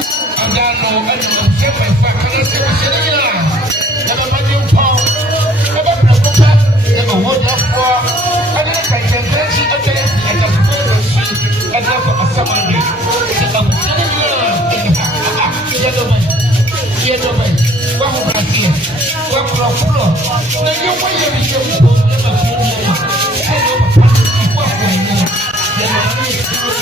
And I know I don't get my fact. I say, never mind you, Paul. Never broke up. Never hold up for. I don't like them. She okay. I just feel the sheet. I love for a summer day. So I'm telling you, gentlemen, gentlemen, what will I see? What will I pull up? Now you want to be able to never feel me. I know what will I do. Then I need to do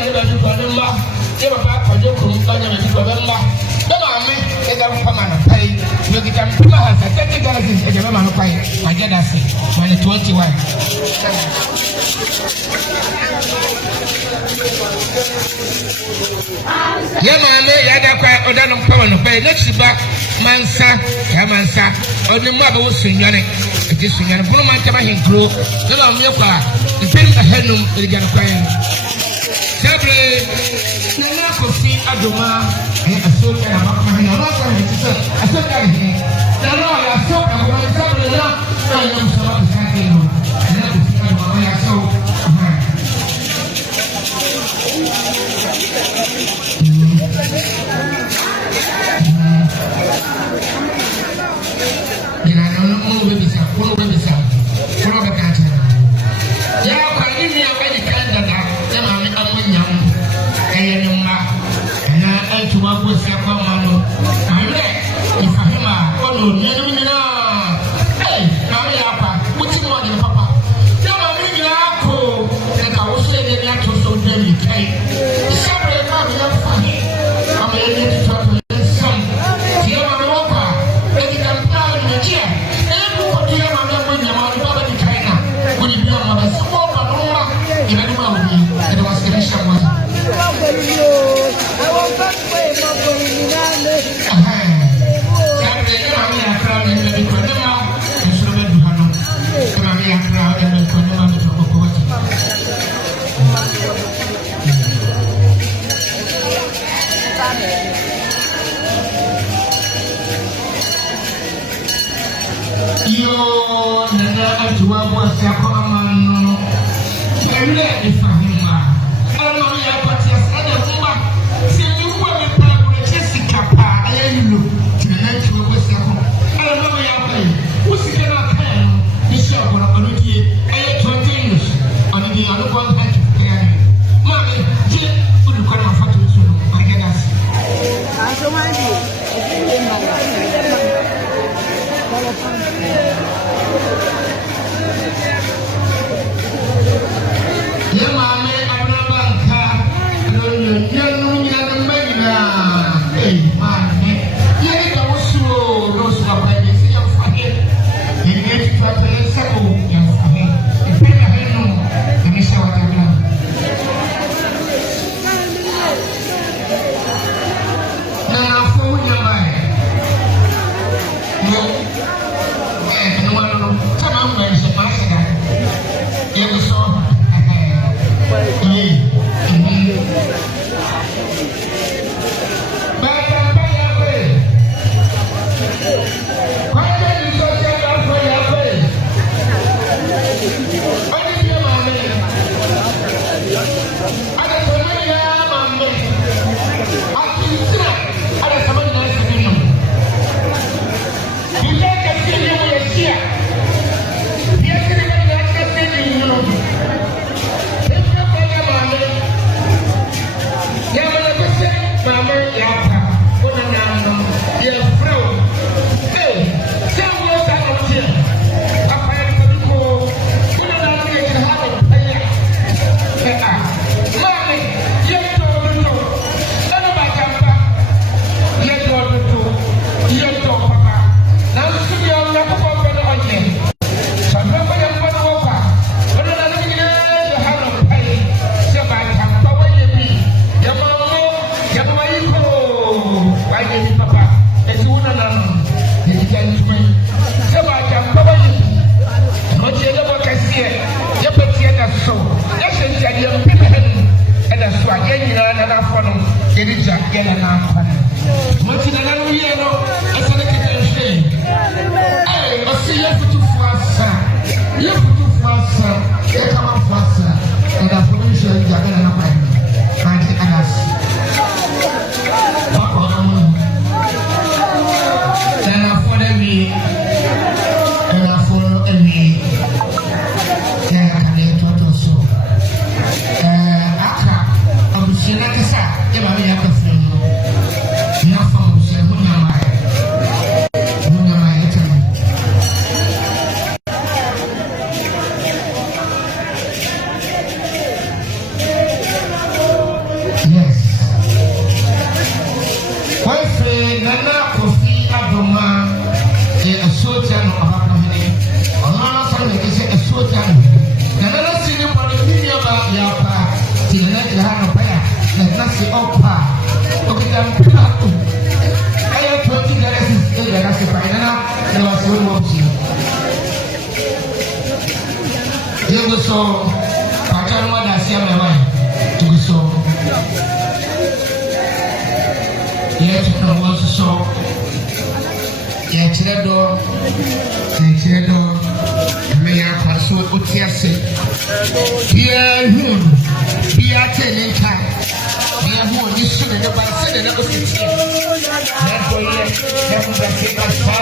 ne ba ju ko ne ma ye ba ba ko je ko ba nya me ko ba ma be ma me e ga fa ma na pai yo ki tam ma ha sa te ga la ki e ga ma no pai ma je da se ma ne 21 ye ma me ya da kwa oda no pa no pai next back mansa ya mansa oni mu abawo sunwane e ti sunwane bulu man ta ba hinkro no na me kwa ipin ahenum e ga no kwan sabre na ko fi adoma e aso ya ma ma na no ko ni so aso ka ni na no ya so ka ko sabre na na yo so ba ka ke no na ko fi adoma ya so pacha no da sia me why to so yet no was so yet do me ya paso otiase bia telenka bia hu ni sune ne ba se ne ko fiti na do ye ne mu da se ka sa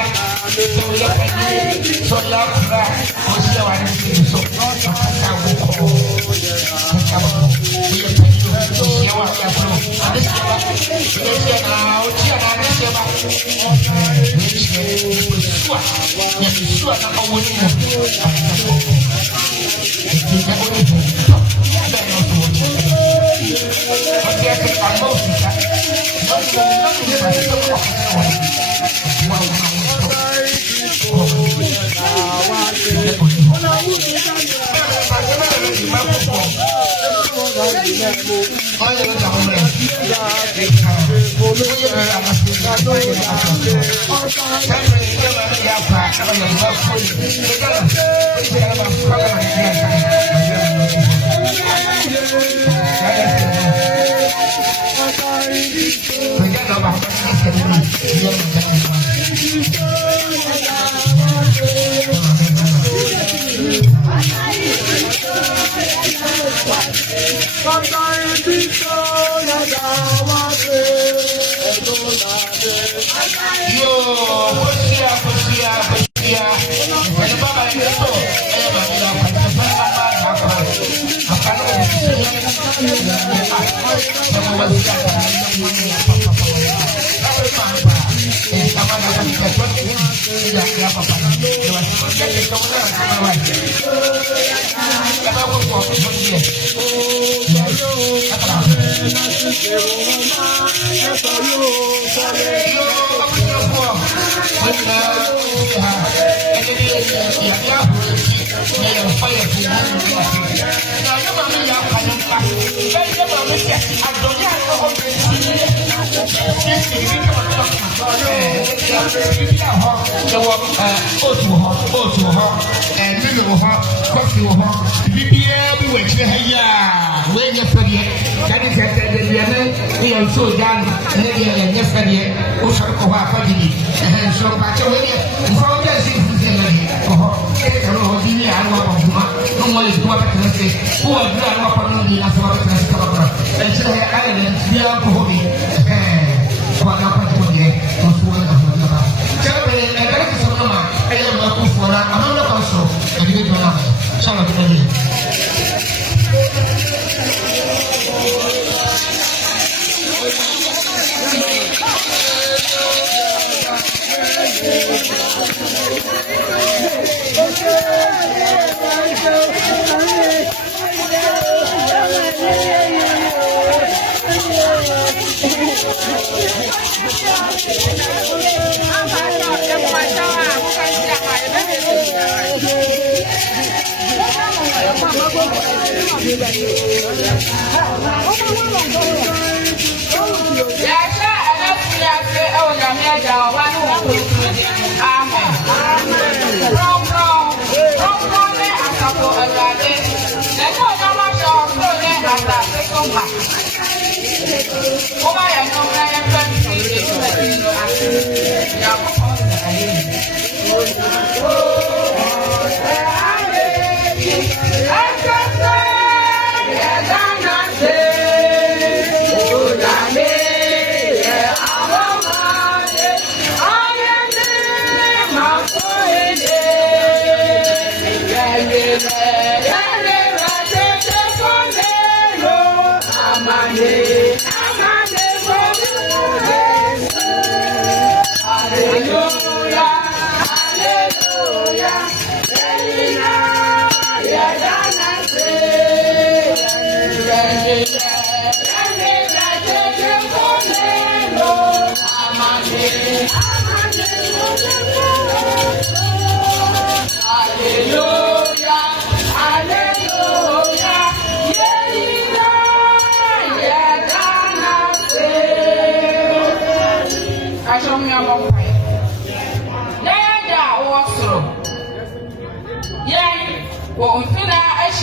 so ya pa ni so ya kura o se wa ni so ka sa wo ko ka ba ko ye pa ni o se wa ya pro ade se ba se na o ti na ni se ba ni se suwa ya suwa na ko wo ni mo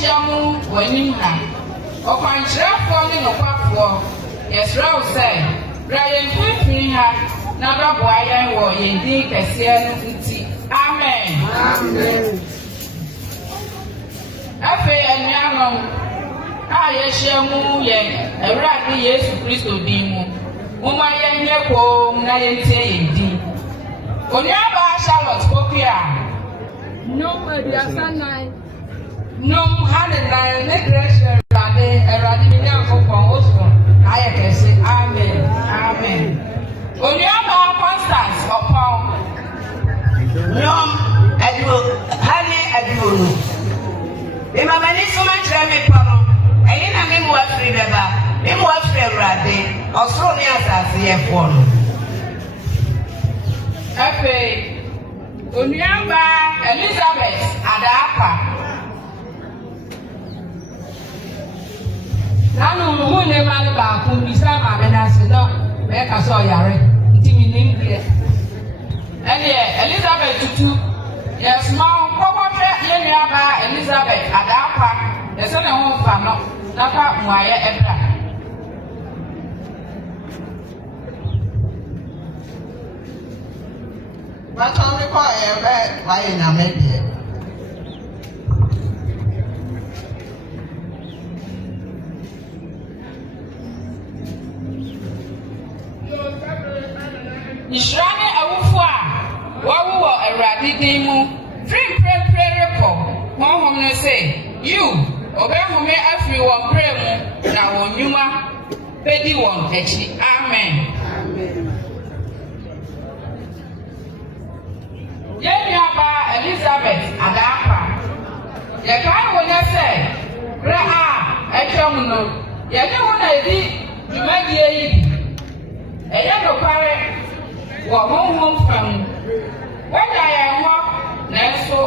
shamu wanina. Okwanchirafo ne nokwafo. Yesraw say, Brian Pimpiha, Nada Boyan wo yendi kese no nti. Amen. Amen. Afe anyano a yeshamu ye Ewurade Yesu Kristo din mu. Muma yenye ko na yentie yendi. Onyaba Charlotte Kokia. No, Sanai. No, Hannah, Negression, Radimina for Osborne. I can say Amen. Amen. Onyaba Constance upon No, as you, honey, as you. If I'm any so much, let me come. I ain't a name was free, never. It was fair, Raddy, or so near as the phone. Happy Onyaba Elizabeth Adapa. Nanu who ne man ba ku bisa ma be na se no me ka so yare nti mi nim die. Elizabeth tutu yes ma kokko hwe ye Onyaba Elizabeth Adapa ye se ne ho fa no na ka muaye ebra. But on the choir, why in a media? Nishane awufu a wawu wo Awurade din mu dream pray ko honhom no say you obehome afiri wo pray mu na wo nyuma pedi won echi. Amen. Onyaba Elizabeth Adapa. Ye kan wonya say ra a etwam no ye ne wo na edi dwumadie yi. Eye no kware wo honhom fam. Wada ye ho na so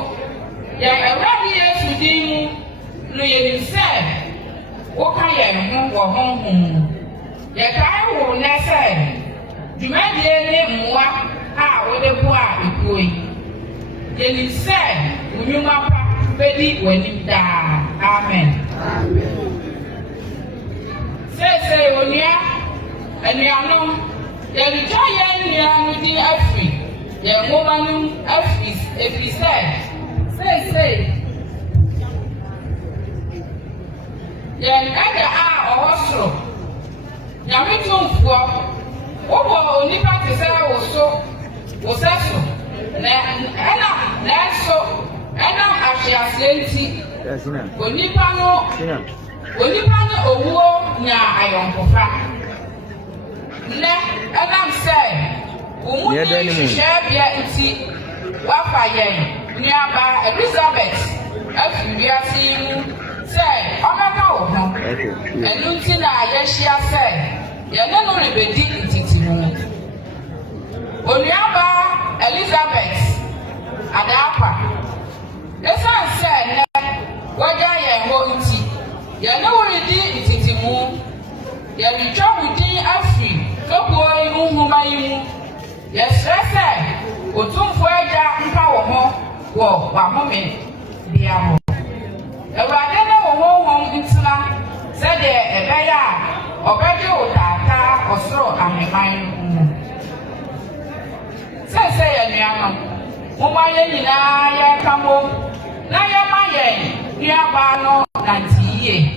ye Awurade Yesu din mu no ye ni say wo ka ye ho wo honhom. Ye kan wo na say dwumadie ne mwa a wo de bo a ekoi. Yeni say unyuma pa bedi wani da. Amen. Amen. Say onia eniano yeni joye eniano di afri ye ngomanu afri every say yen aga a ohosro nyame tumfuo obo onipa te say woso na so ahwiase onipa no owuo nya ayonkofa ne enam say umuni hwehwebia nti wafa yen Onyaba Elizabeth afiwiase mu say omeka wo ho enu nti na ayehia say yene no rebedi ntitimu Onyaba Elizabeth Adapa. Esan say ne waja ye ho nti. Ye ne wuridi ntitimu. Ye ritwa wudi afi tobo ihunhuma yimu. Ye stress otumfo aja nka wo ho wo wahome bia ho. Ewade ne wo ho ntina se de ebeya obeje otata osoro aheman mu. Say anyano muma ye nyina ya kamo na ya maye Onyaba no nantiye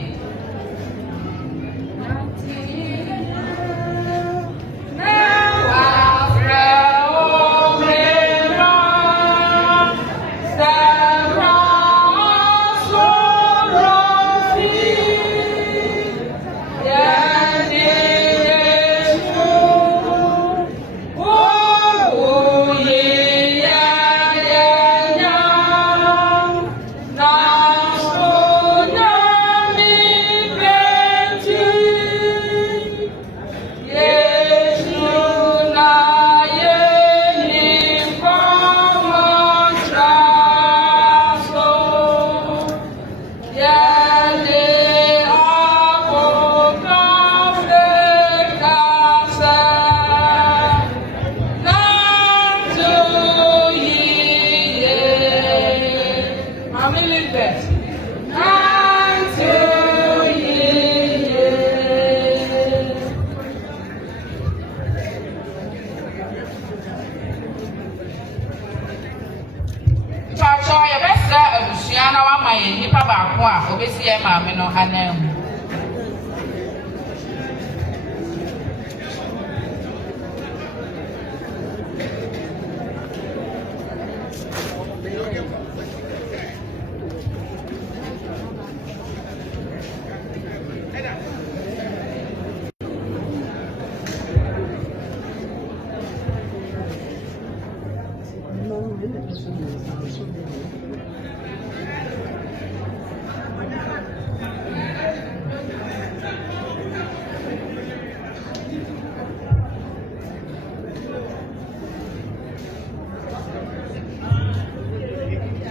anan mu.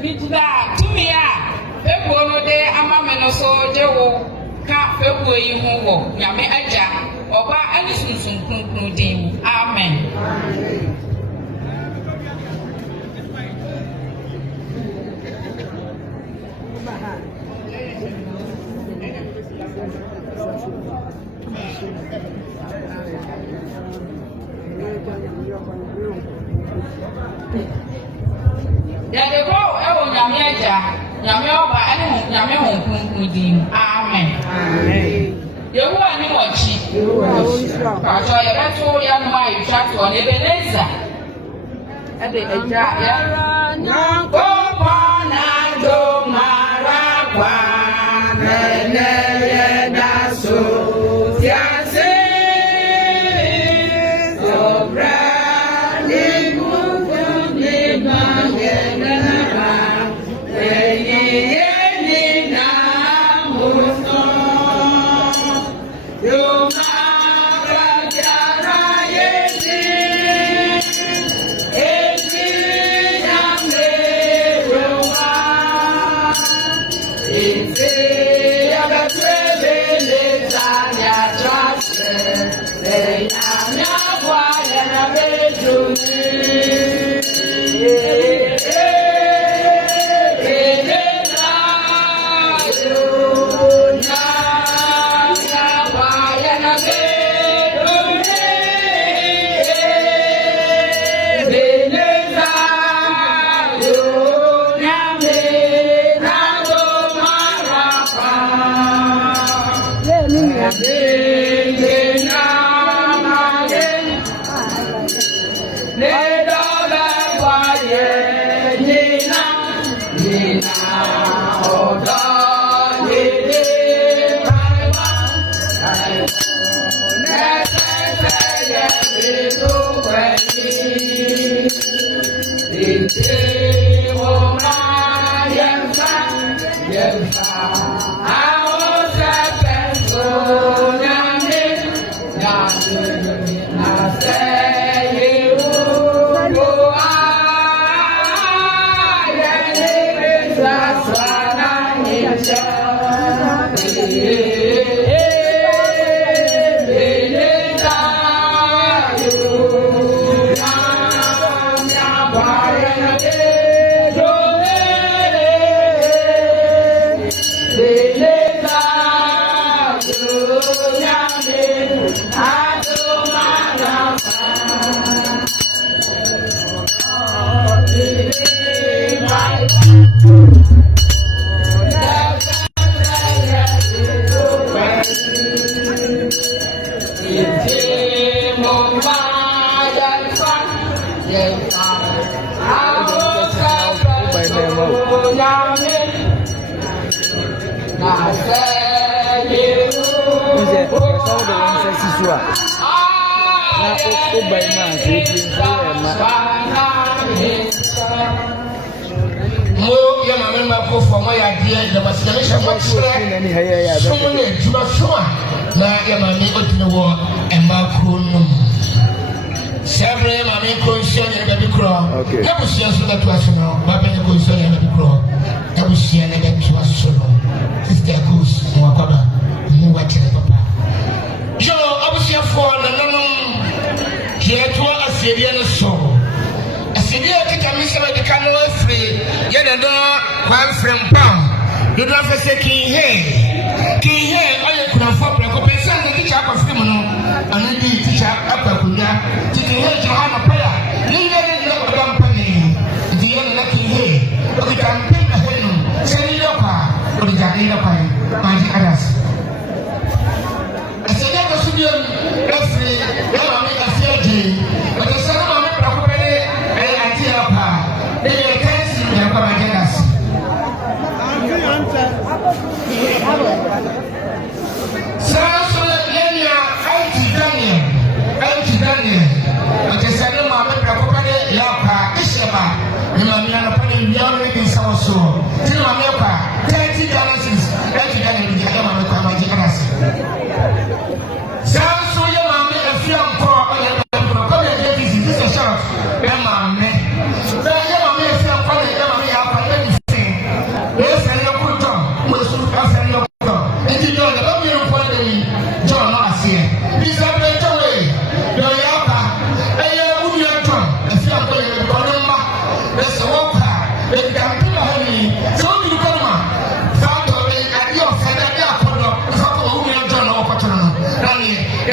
Mitda tumia pepo no de amame no so de wo ka pepo yi ho wo nyame agya oba ani sunsun kunkun din amen. Yade ko ewo nyame agya nyame oba ene nyame honkunkun din amen. Yehu ani mochi pato yebeto ya no ayi twato ne beneza ade agya ya na ko na do maragwa nene ye daso tiase sobra ni mungu ni mange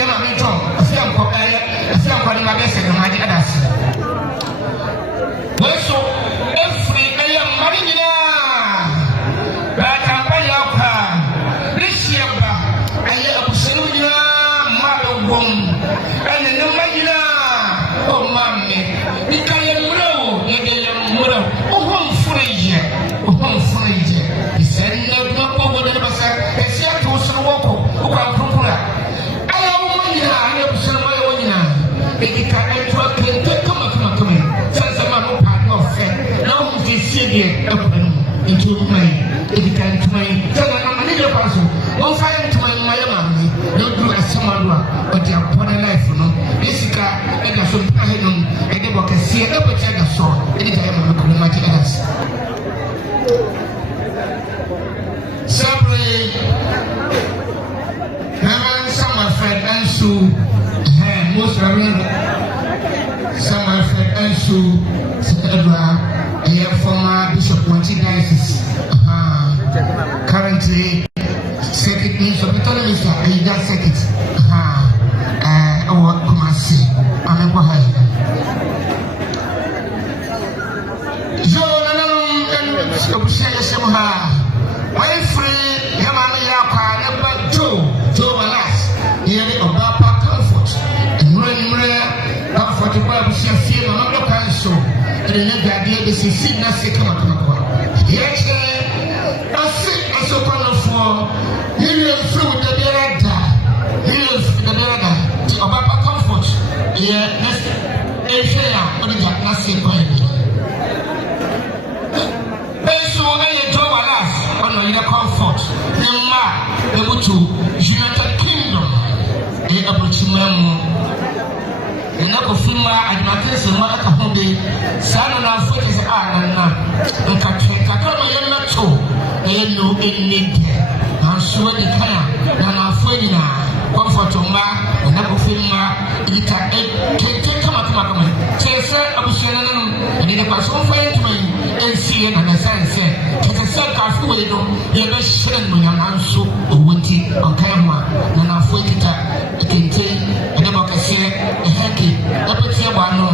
ɛma me ntɔn ɛsɛ nkɔ ne ma bɛsɛ ne ma de adase wɔso ɛfiri ɛyɛ mmare nyinaa bɛatampa yɛ akɔ a ne hyia ba ɛyɛ abusua no nyinaa mma bɛwom ɛne ne mma nyinaa ɔma me nika yɛ mmerɛ o yɛde yɛ mmerɛ ɔhɔ mforo yɛ isɛ nna adwuma kɔbɔ ne bɛsa ɛsi ato wo soro wɔkɔ wokɔ aporoporo a ayɛ wo mɔ nyinaa ne abusua no ayɛ wo nyinaa ɛkeka ɛtoa kente kama sɛ sɛ ma no paa ne ɔfɛ na wohu sɛ sie deɛ ɛkɔda no mu nti ɔma yi ɛkeka ntoma yi sɛ na ne deɛ kɔa so wɔmfa yɛ ntoma yi ma yɛ ma me na ɔduru asɛm ado a ɔde abɔ ne life no ne sika ɛda so mpa he nom ɛde bɔ kɛseɛ ɛbɛti ada so ɛde gya yɛ ma me kɔne ma gye ɛda se Sabri, Heaven, some friend and Sue, most Reverend some friend and Sue, Edward, a former Bishop Monty Diocese, currently Second Minister of Autonomy, that second, or Kumasi, I'm a boy. Joe, and somehow. Why free Yamama Yaka, never Joe Malas, here of Bapa Comfort, and Murray, comfort to Bible, she feel another council, and the idea is to see nothing come up. Yet, I see as a one of four, he will through the Berada, he will the Berada, to Bapa Comfort, here, this Asia, or the Japanese point. In the comfort, the ma able to United Kingdom, the Abuchimemo, the Nakofima, and Matis and Maracahombe, Saturn and Footies are and Kakama Yamato, they know in need. I'm sure the Kana, and our Fuena, comfort to Ma, and Nakofima, it can come up. Chesa, Abuchanum, and in the person for me. NCA and the science said, to the second way, you have a shame when I'm also a winty on camera, and I've waited at the contain, and the book I say, a hanky, a bit here by no,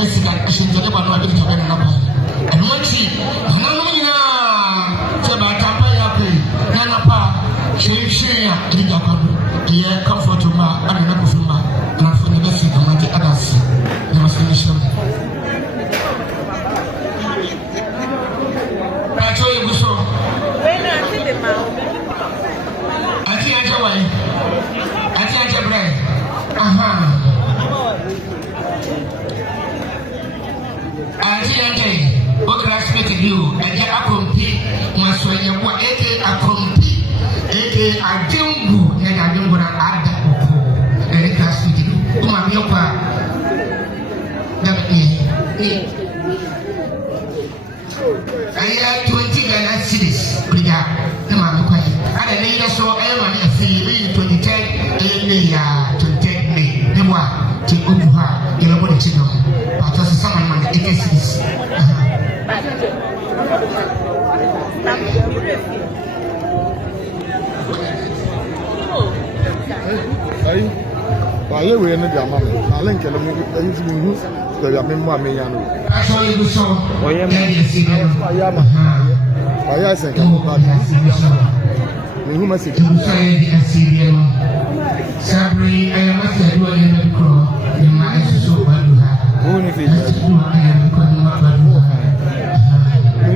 as if I should never know a bit of another. And one cheap, Nanina, Tabata, Nanapa, Shea, Idaka, dear comfort to Ma, and another from Ma, and I'm from the best of the others. You must finish them. I told you so. I can't away. I can't bread. I can't what can I speak to you? I get a compete. My son, you want a compete. I don't and I don't want to add that. And it has to do. My milk. I have 20 Ghana cities. The man who I need us so everyone is feeling 23 May. The one to Ubuha, the Lord Chino. But as someone the 80 cities. Why we are not your mom? I link a I remember me. I saw you so. Oh, yeah, I say, who must say, Sabri, I must have you in the crow. You might so bad you have. Only if you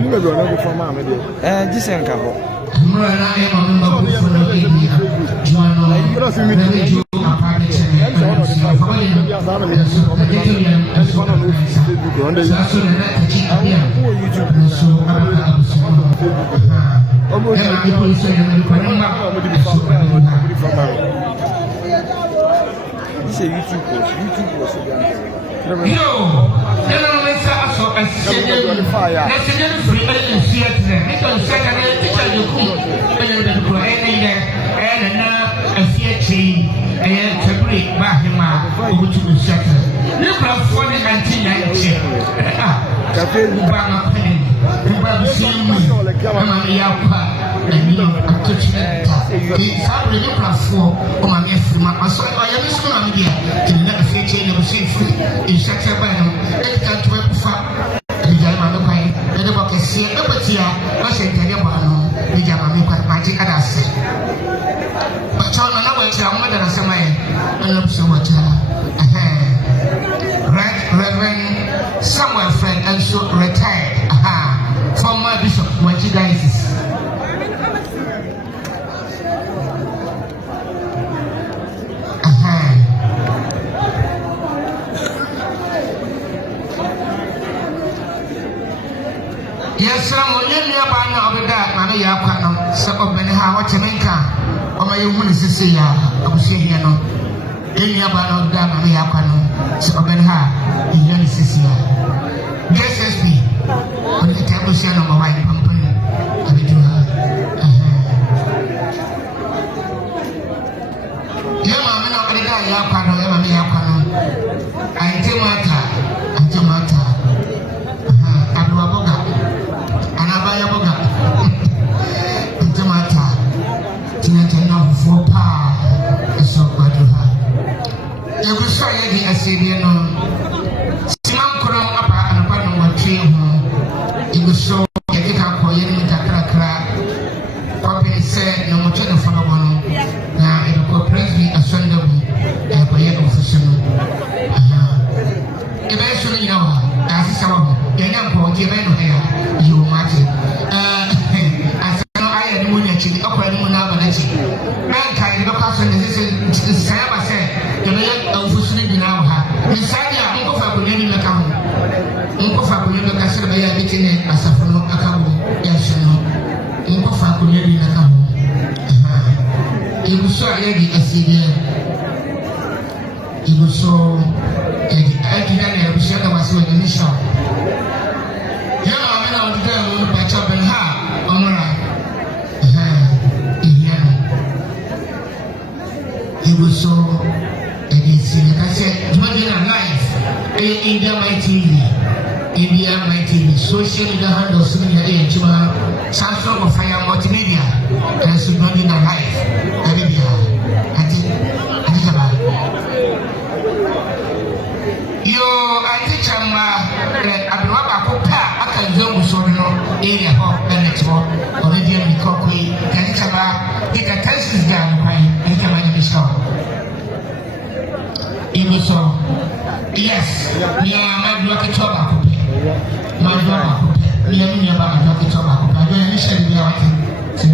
never know before Mamma. This ain't Cabo. Cafe adwuma aso ɔyɛ me so na me dia tene na afie kyɛ na busie firi instructor by no ɛka to ɛfa ɛgya ma me kwan ɛde bɔ kɛseɛ ɛbɛtia ɔhyɛ ntɛdeɛ bɔ ano ɛgya ma me kwan magye ada ase bɛkyɛ no na wɔakyerɛ mo da nasɛm ayɛ ɛna busie wɔkyerɛ Reverend Samuel Friend also retired former Bishop Wanchi Diocese. Yes, I'm on your nearby now of that. I know you have some of Benaha, what you make or my woman is to say, I was saying, you know, any about that, I have some of Benaha, in your sister. Yes, SB, on the table, she on my wife, company. I will do her. Yeah, mamma, not the guy, you have I tell Mata. Abuaboga, Anabayaboga, Tamata, Tinatana for pa, so bad to her. You will say the Assyrian Simon Kuram Papa and Pardon what tree home. It was so get it up for you in Takra. Poppy said, no more channel for one. Now it will praise me a Sunday and by your official. Eventually, you know, as some. Given here, you match it. As I am doing actually, operating on our legacy. Mankind, the person is Sarah said, the mayor of Fushing in our heart. Inside the Uncle Faculty in the account. Uncle Faculty in the Castle by a meeting as a fellow account. Yes, no. Uncle Faculty in the account. It was so heavy as it was so. I didn't have a was in the mission. It was so I said, India My TV, social media handles, Samsung of Fire Multimedia, and Submarine Life, Arabia. I think about I teach I can go so area of Bennett already in the cockpit. Can it about it a test is down by any store? Even so, yes, we are my block tobacco. My block, we are near my block tobacco. I don't initially be out to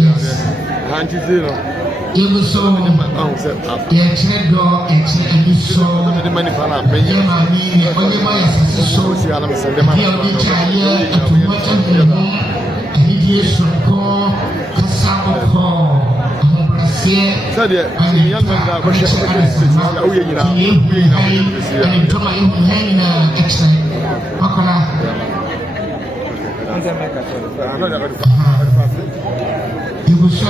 yes. Even so, yeah, check door and so the money for our penny. Only my so the only child to watch and he is so called Cassava call. So the young man got a shot and to my hand extra. You will show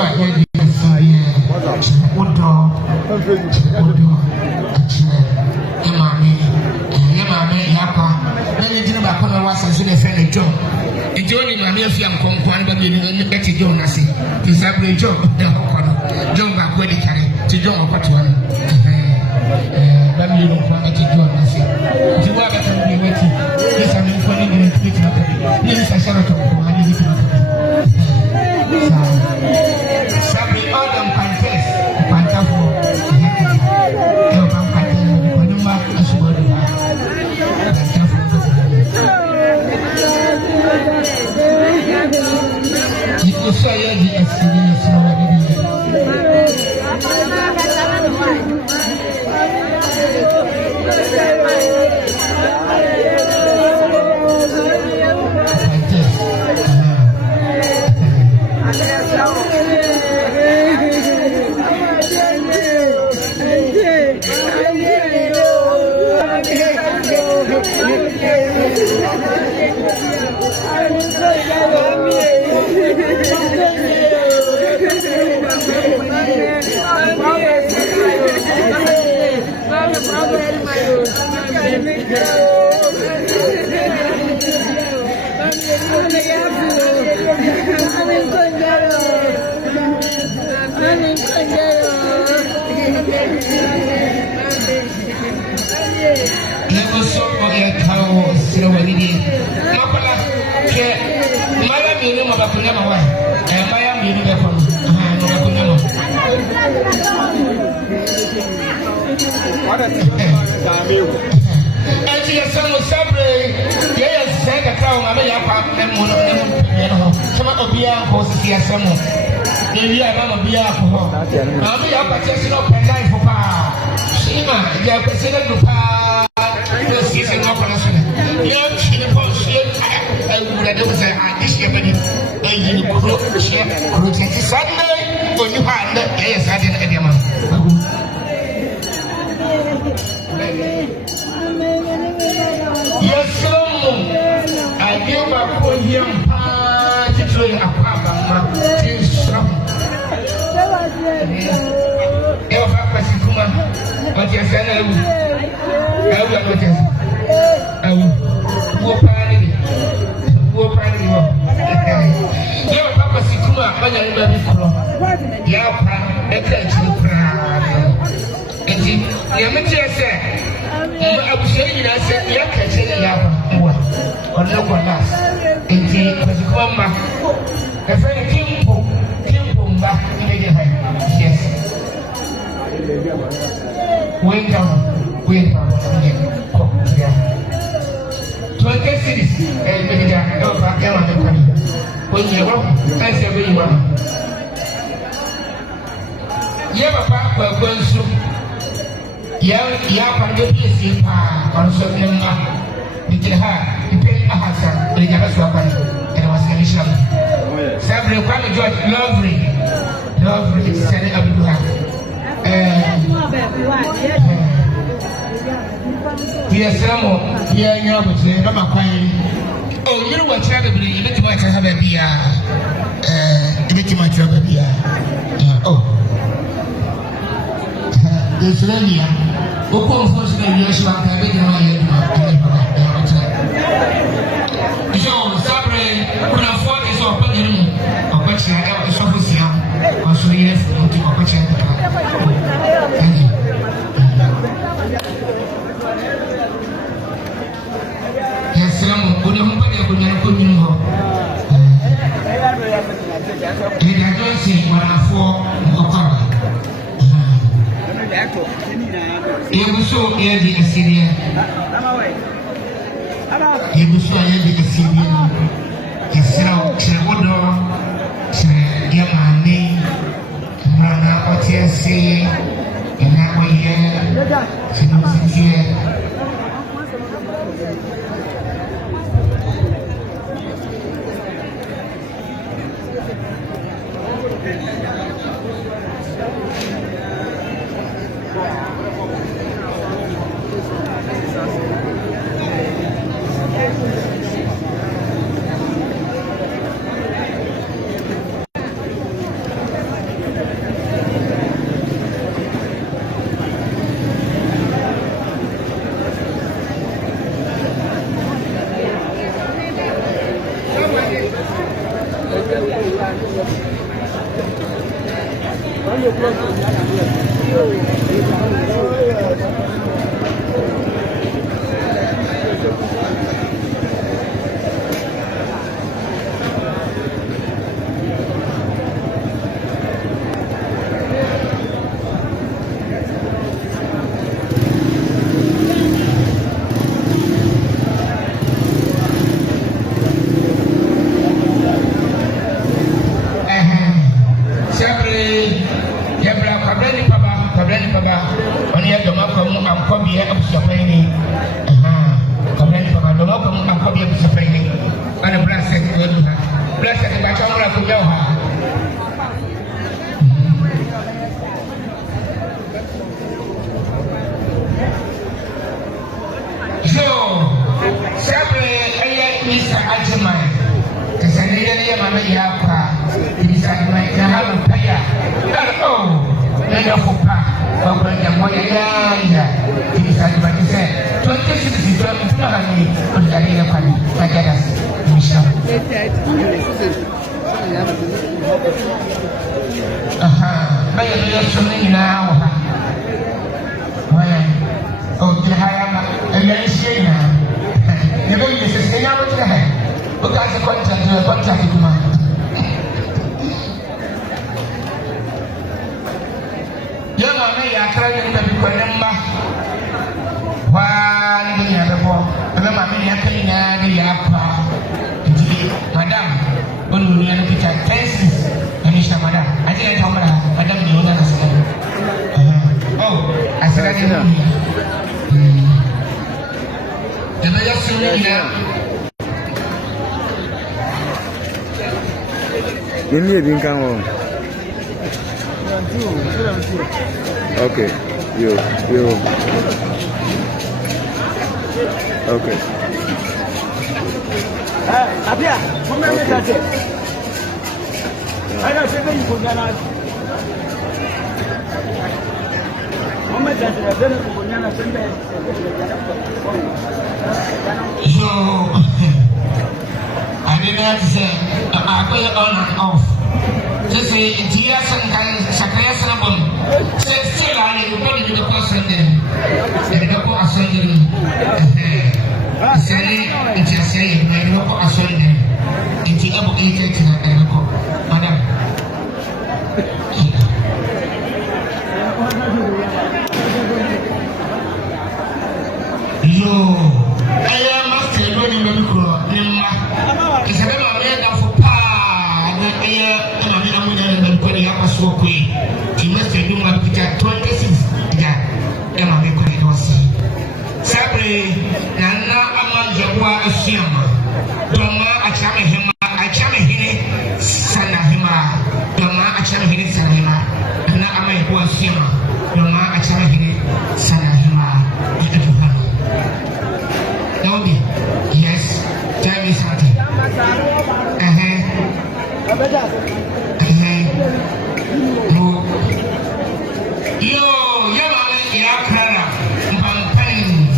You so your cow, still a lady. Mapala, Maya Miriam of Apunama, and Maya Miriam from Apunama. And she has some sabre, yes, send a cow, Mamma Pap, and Mono, some of the horses here, some more. Maybe I am a beer alcohol. I'll be a protection of pen life for pa. Shima, you are president of pa. You're season of person. You're chilling for shit. I would have done a dish every day. You could share Rotate Sunday when you had the yes, I didn't any man. Yes, so I give a poor young pa to train a papa. Eu vou para cima, onde é cena eu vou para cima, eu vou para ali, eu vou para cima, onde é o micro, eu para é que eu me disse, eu puxei na cena, eu quero eu vou, olha o guardas, então para cima, é feito tempo. Yes. Wait down. 20 cities and maybe that over when you walk, that's everyone. You have a park where going through. You have a good piece on certain you can have, you pay a house, but you have a swap and it was a mission. Sabre Kwame George lovely said Abdullah. Yes, Ramo, yeah, you know, but I'm a fine. Oh, you know what, Chadabri, you bet you might have a beer. You bet you might have a beer. Oh, there's Relia. Who comes for the years back? I bet you know, so, Sabre, when I'm 40 is open, I got the office here. Also, yes, to opportunity. Yes, I'm going to put you home. I don't see what I'm for. You will show the Assyrian. You will show the Assyrian. Yes, sir, Yamani, Rana, what you say, and that way, Oh, contact kuma. Yẹn maa mi yà akara yẹn nípa bí kọ́ ẹ̀ mma waa ní bẹ́ẹ̀ yà bẹ́ bọ́ ẹ̀ maa mi yà akara yẹn náà ní yà pa nti madam wọn ní olùyà ní picture 10 ẹni sọ madam àti ẹ̀ tọ́ mọ́ra madam ní ọ̀nà náà sọ̀rọ̀ ọ̀ àṣírà ní ìlú yà ẹ̀ bẹ́ yẹ sọ ní yà. Yẹn ní èdè nǹkan wọn. Okay, yo. Okay. Abia, come on, let's go. I don't say you go down. Mama just said that you go down Sunday. So, I didn't have to say, I put it on and off. Just say, it's yes and Sakayas and Abon. Say, still, I put it to the person then. And the poor assembly. Say, it's just saying, and the poor assembly. It's the able agent and the poor. Madam. Yo, I am master running the micro. It's a little bit of you must be doing what picture 26. Yeah, Emma, we could not see. Sabre, Nana Ama Jawa Asiama, Doma Achame Hima, Achame Hine, Sana Hima, Doma Achame Hine, Sana Hima, Nana Ama Jawa Asiama, Doma Achame Hine, Sana Hima, yes, tell me something. No. Yo, Yakara, Pampang,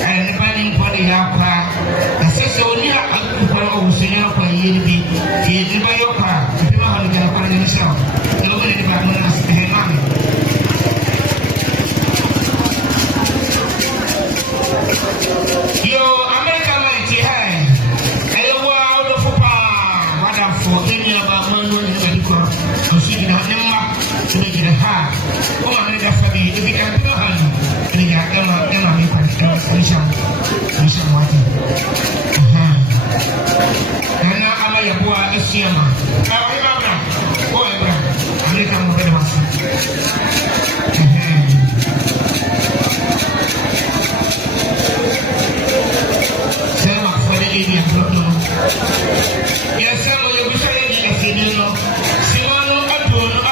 and Panning for the Yakra. I said so near a senior for a year. He by your car, the people who can find himself. Nobody but us, hey, mommy. Yo, America, mighty high. Hello, out of Papa. What up for any about one medical? I'm sitting on them. To make it a hard. Oh, I'm ready for me. If you can do it, and you can Emma, you can translation. Mission Martin. And now I'm a boy, a Siama. Oh, I'm going to come over the house. Selma for the Indian problem. Yes, Selma, you wish I didn't have seen you. Simano, I don't know.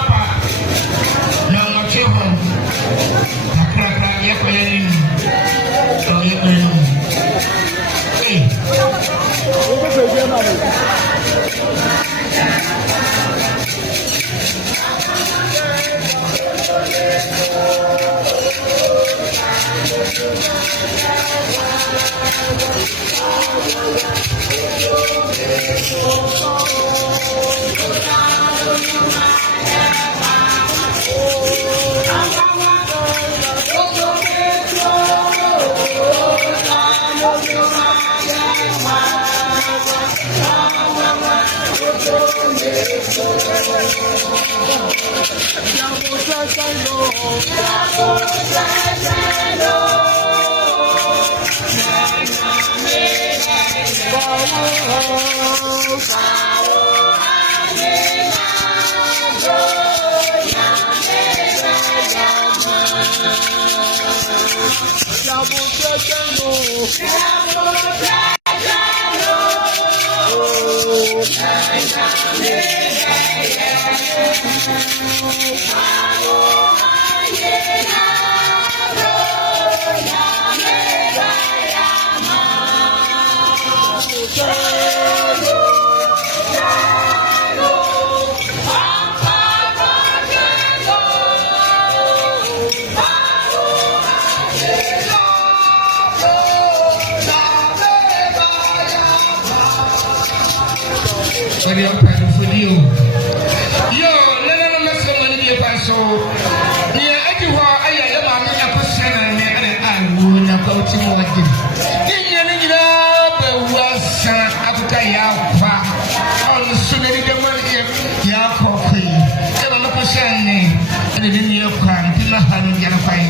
Africa, jana fai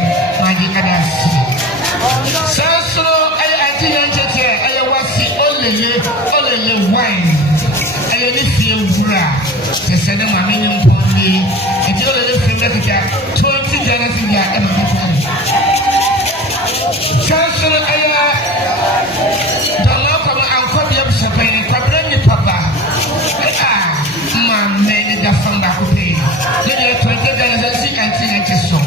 maji kada saso ay ati yan cheche ay wasi olele wine ay ni fie wura se se na mama ni mponi e ti olele fie mekita 20 jana sinja e ma fani saso ay dama ko an ko bi absapai ni kwabra ni papa mame da famba ko pe ni 20 jana sinja anti ni cheso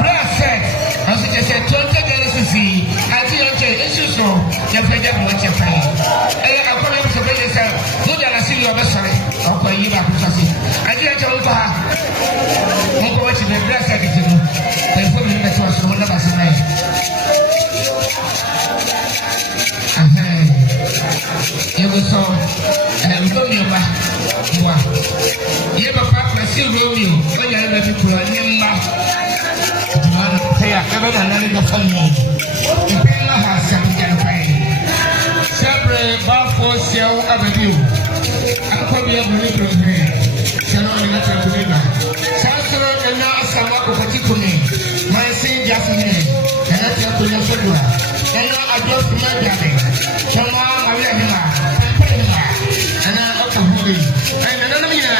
bra set as it is 20 jana sinja anti ni cheso ya fanya kwa chapa akwa ni so be say no jana sinja obesore akwa yi ba ko fasi anti ni cheso pa mo ko ti be bra set ti no e fo mi na so na ba se nai you so Romeo ba wa ye ba pa kwasi Romeo o ya na bi ko ni ma man ya ka ba na ni ga fami e pe na ha sa ni ga fai sabre ba fo siao abedi akwa bi e buni ko ni sano ni na ta ko ni ba sasro na asama ko pati ko ni mai sin jafu ni na ta ko ni so dura na ajo kuma jade sama awia hima ana okuhuri ana nana mina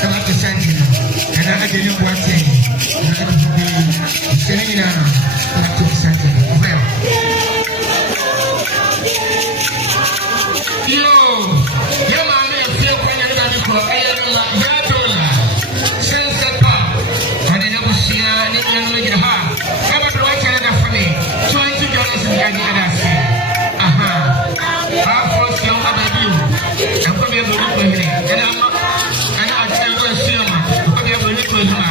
kama tsangi ana ajeni kwate ana kuhuri senina na tsangi well yo yama me fie kwanya na biko ayana ya dola sense pa ana na kusia ni yana gira ha kama to wacha na fami $20 ni aje adasi aha hapo sio abadio akwa bi ebo ko hire ana atego siama akwa bi ebo ko hima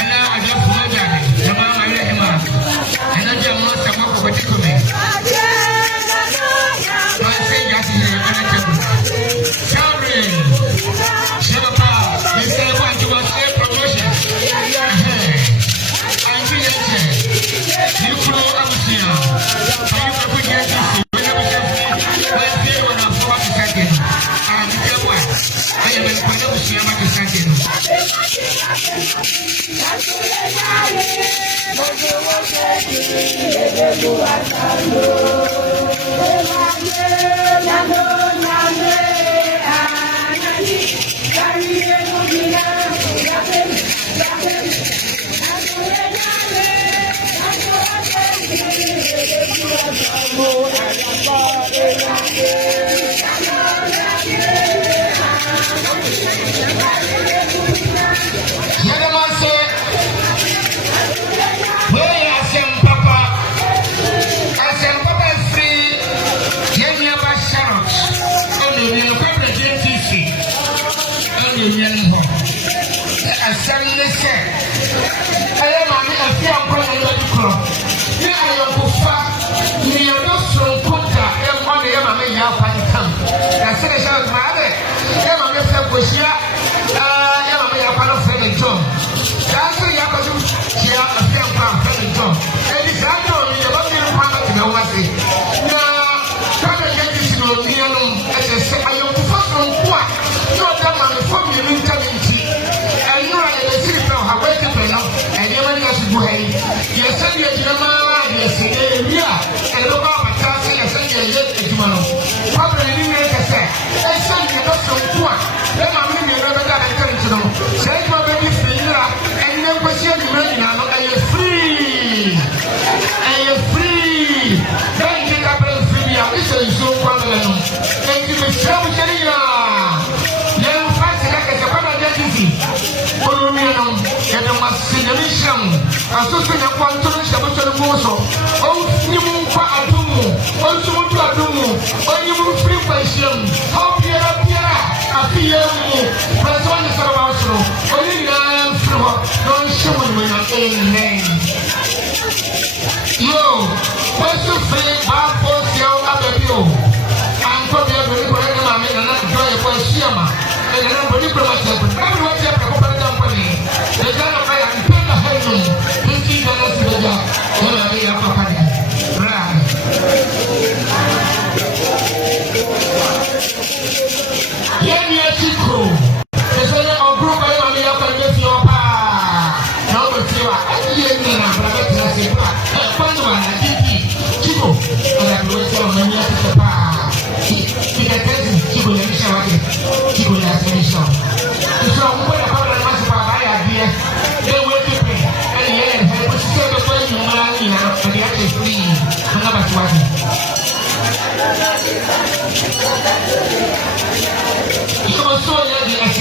ana ajo fumo jade jama ma ile hima ana jama sa ko ko tiko me ma se ya si hire ana teko sorry shapa me say want to was a promotion anti yete you pro abusia ayu ko get this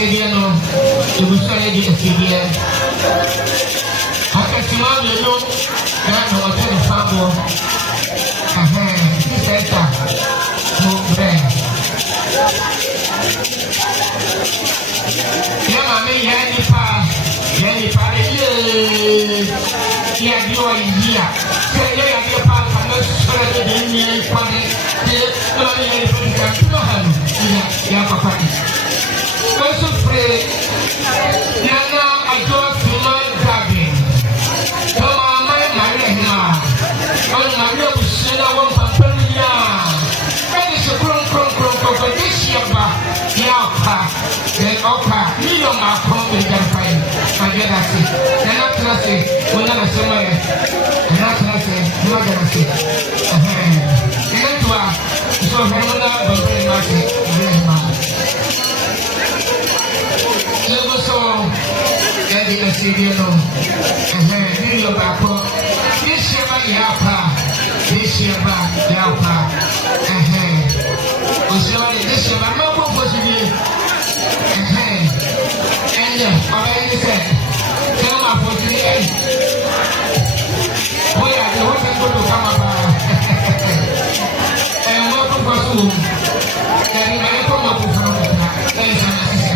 Syria no, the Bushari of Syria. After Simon, you know, that was a family. He said that. No bread. Yeah, mammy, Yanni Pa, yeah, you are here. Say, you have your papa, I'm not sure that you need money. Yeah, papa. Also pray. Yana, I go to my cabin. Come on, my Maria. On Maria, we send our papa. That is a crum, this year, Yapa, then Opa, me on my phone, we can find. I get that say. And after I say, we're not a summer. And after I say, we're not going to say. And then to us, so I'm not very much. So, that is a serial. And your back. This year, Yapa, this year, Yapa. This year, I'm not going to be. And already said, tell my 48. Boy, I wasn't going to come about. And welcome for school. And I come up with that. That is unnecessary.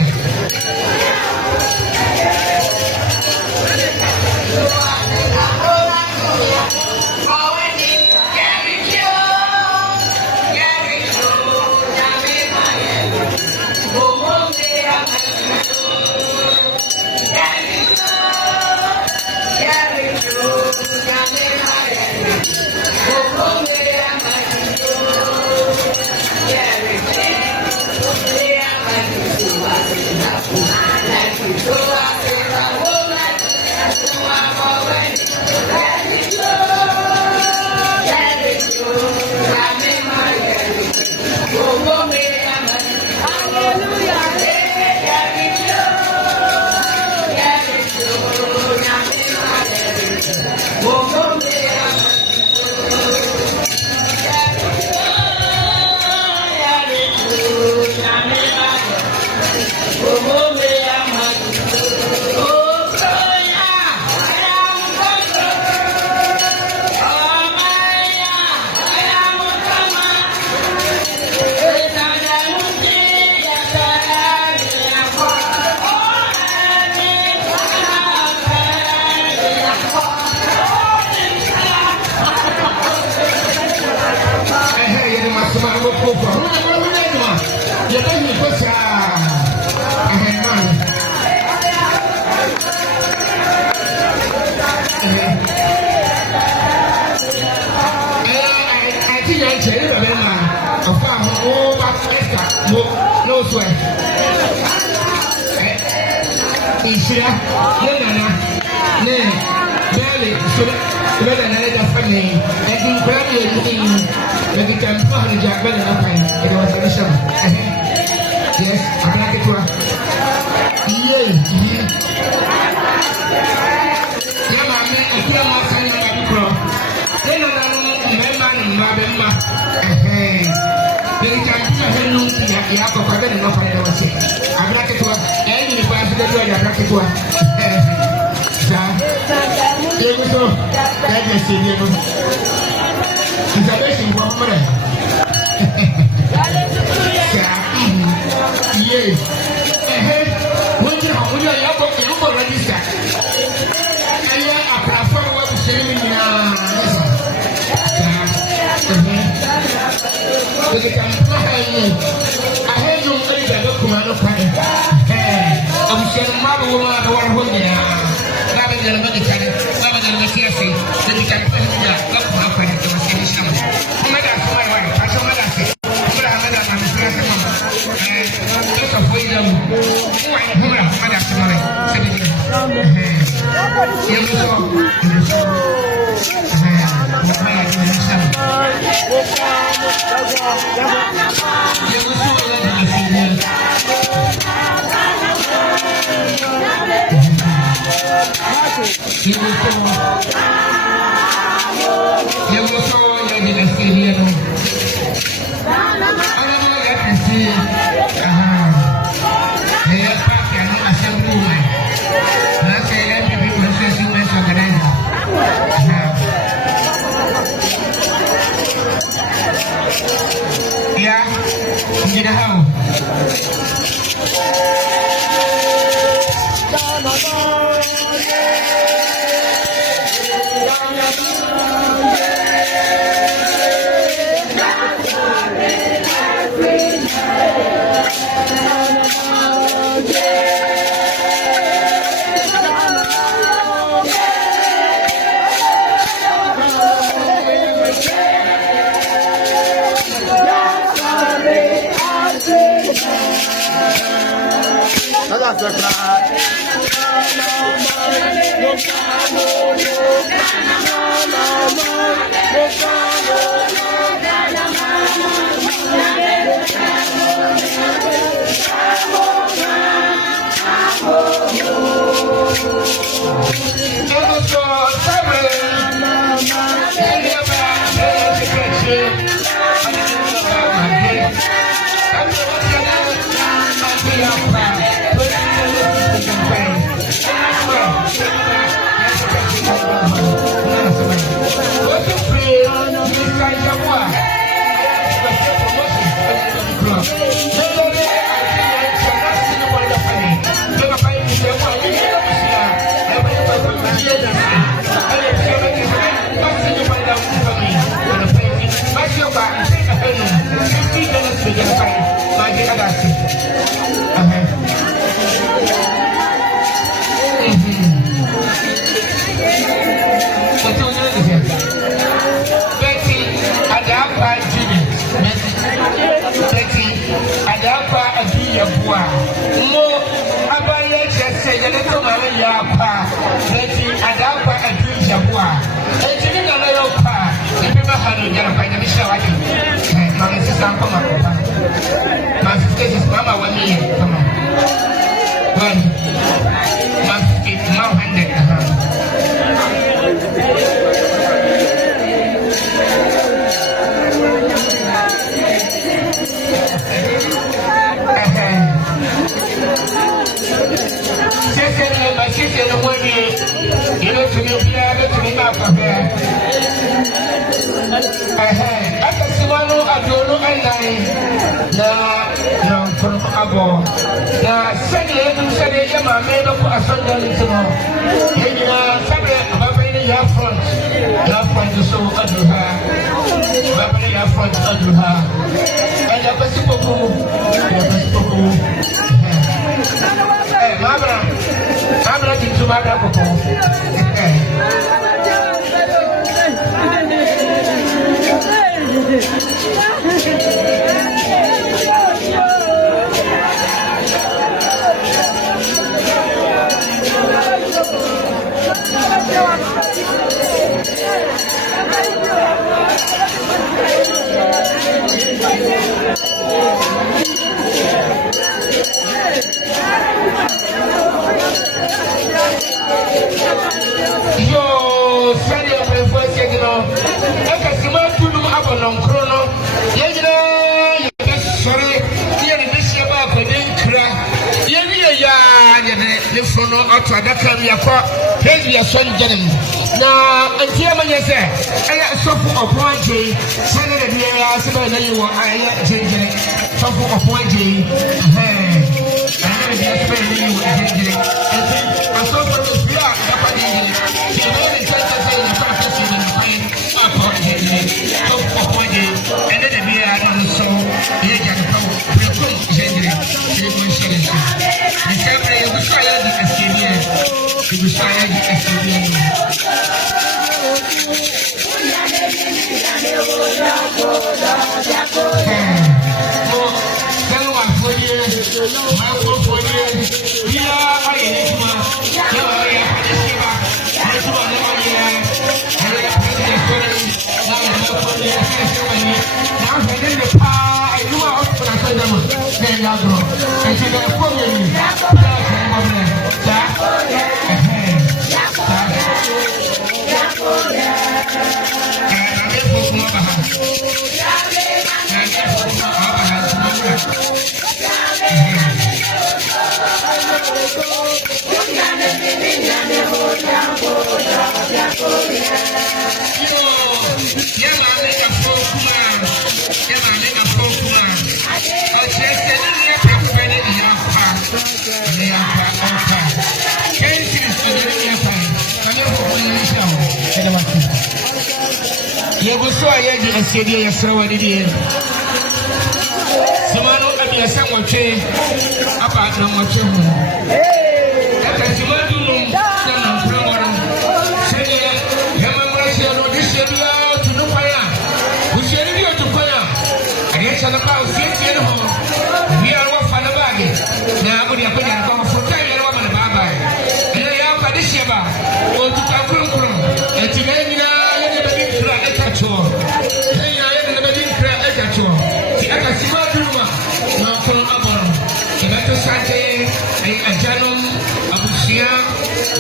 Isira, Yana, Ne, Belly, so that another family, I think probably like it can find Jack Belly up and it was a mission. Yes, I like it. Yeah, Yama, I feel more time in the crowd. Then I don't remember. They can do a hello to the Yako Father and not find out. I like it. Any person that you are attracted to. So, that is it. It's a blessing for me. Yes. When you are already set. And you are a platform what to say in I had no place that look around the planet. I'm saying, Mother, woman, I want to hold you. Rather than the medical, rather than the CSA, then you can put it in that my friend to a station. Oh my God, my wife, I told my God, but I'm not going to say, and just avoid them. Who I know, my God,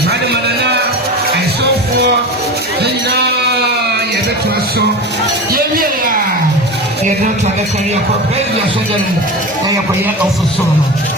Madam Manana, I saw for the to us so. Yeah, you don't try to carry up a baby or something. I have a year of so.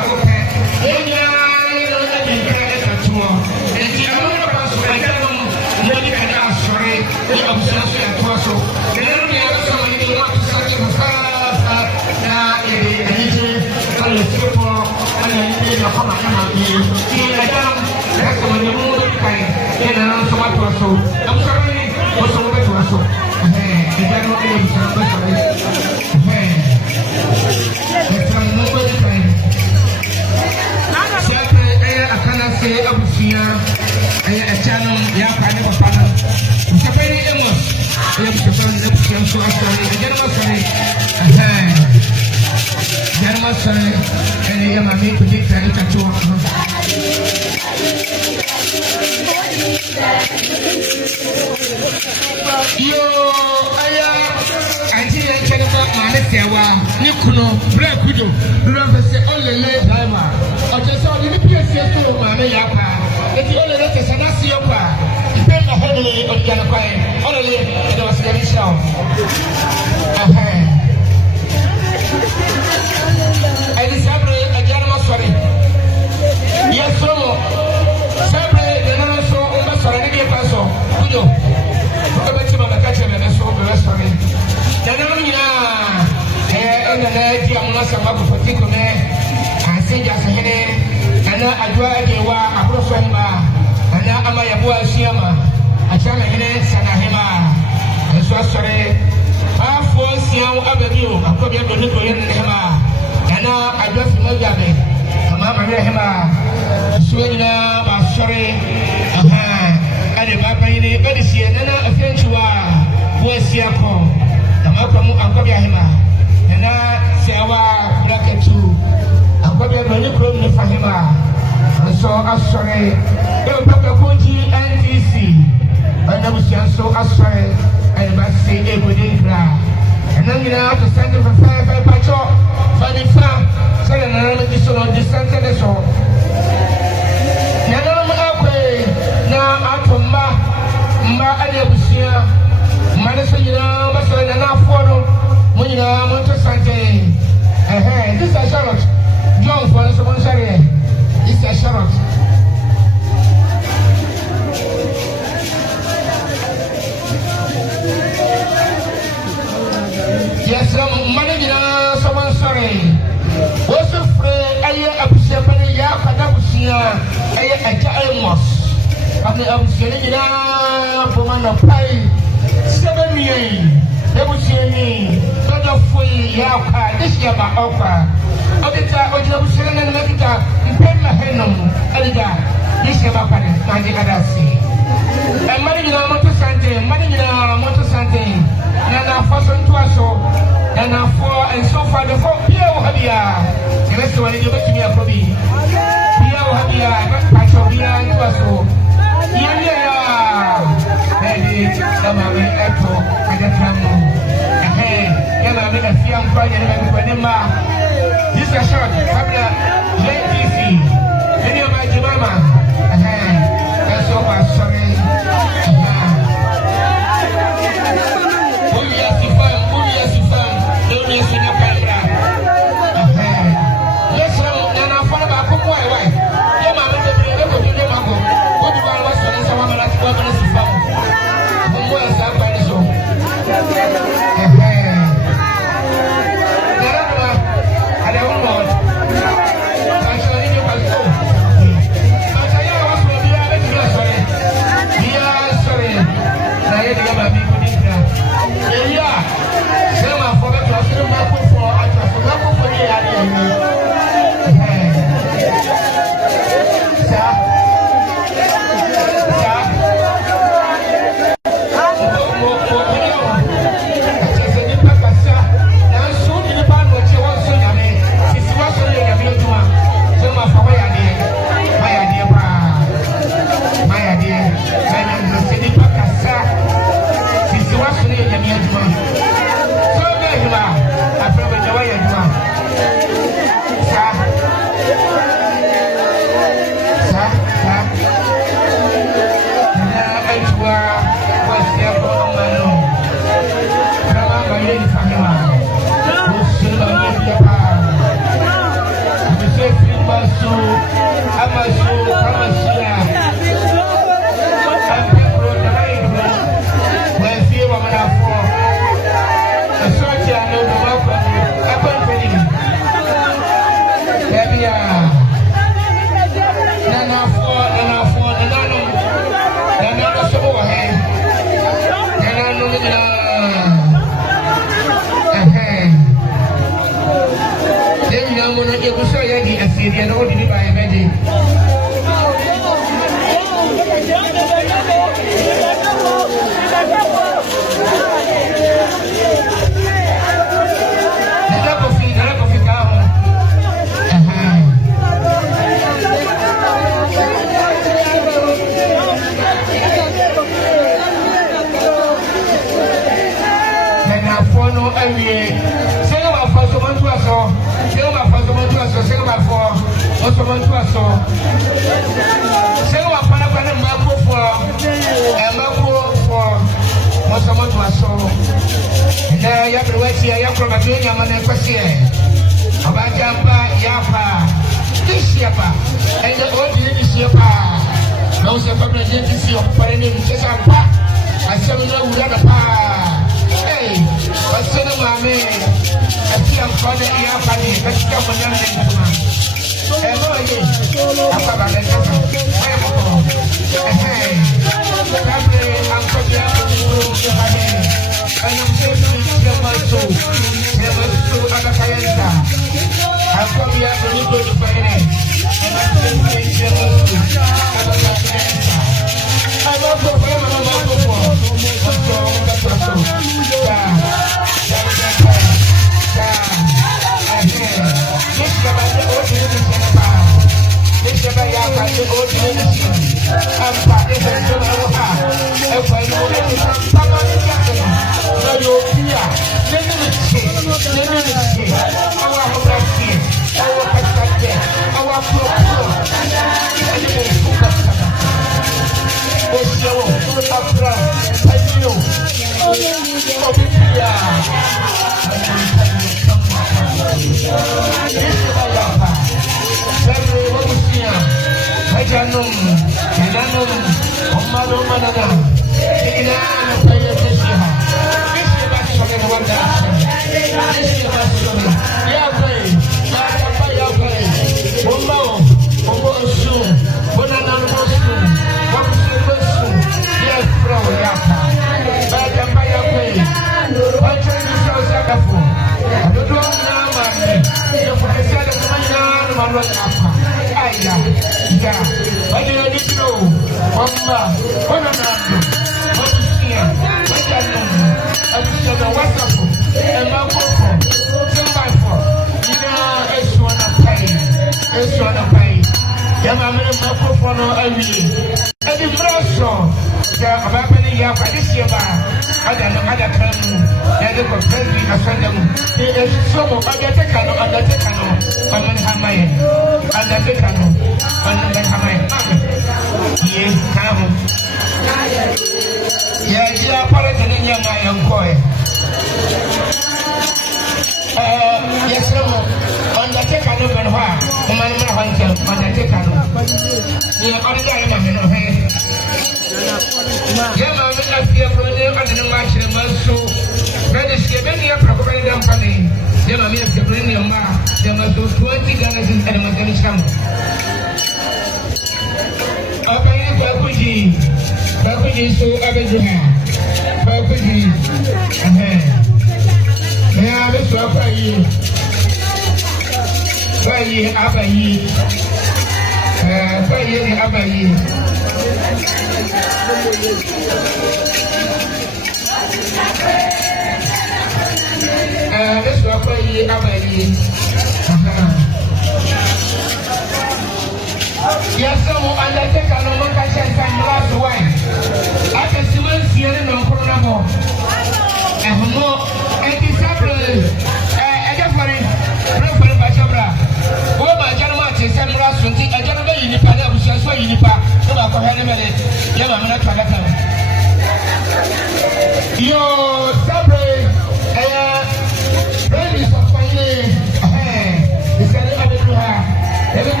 Every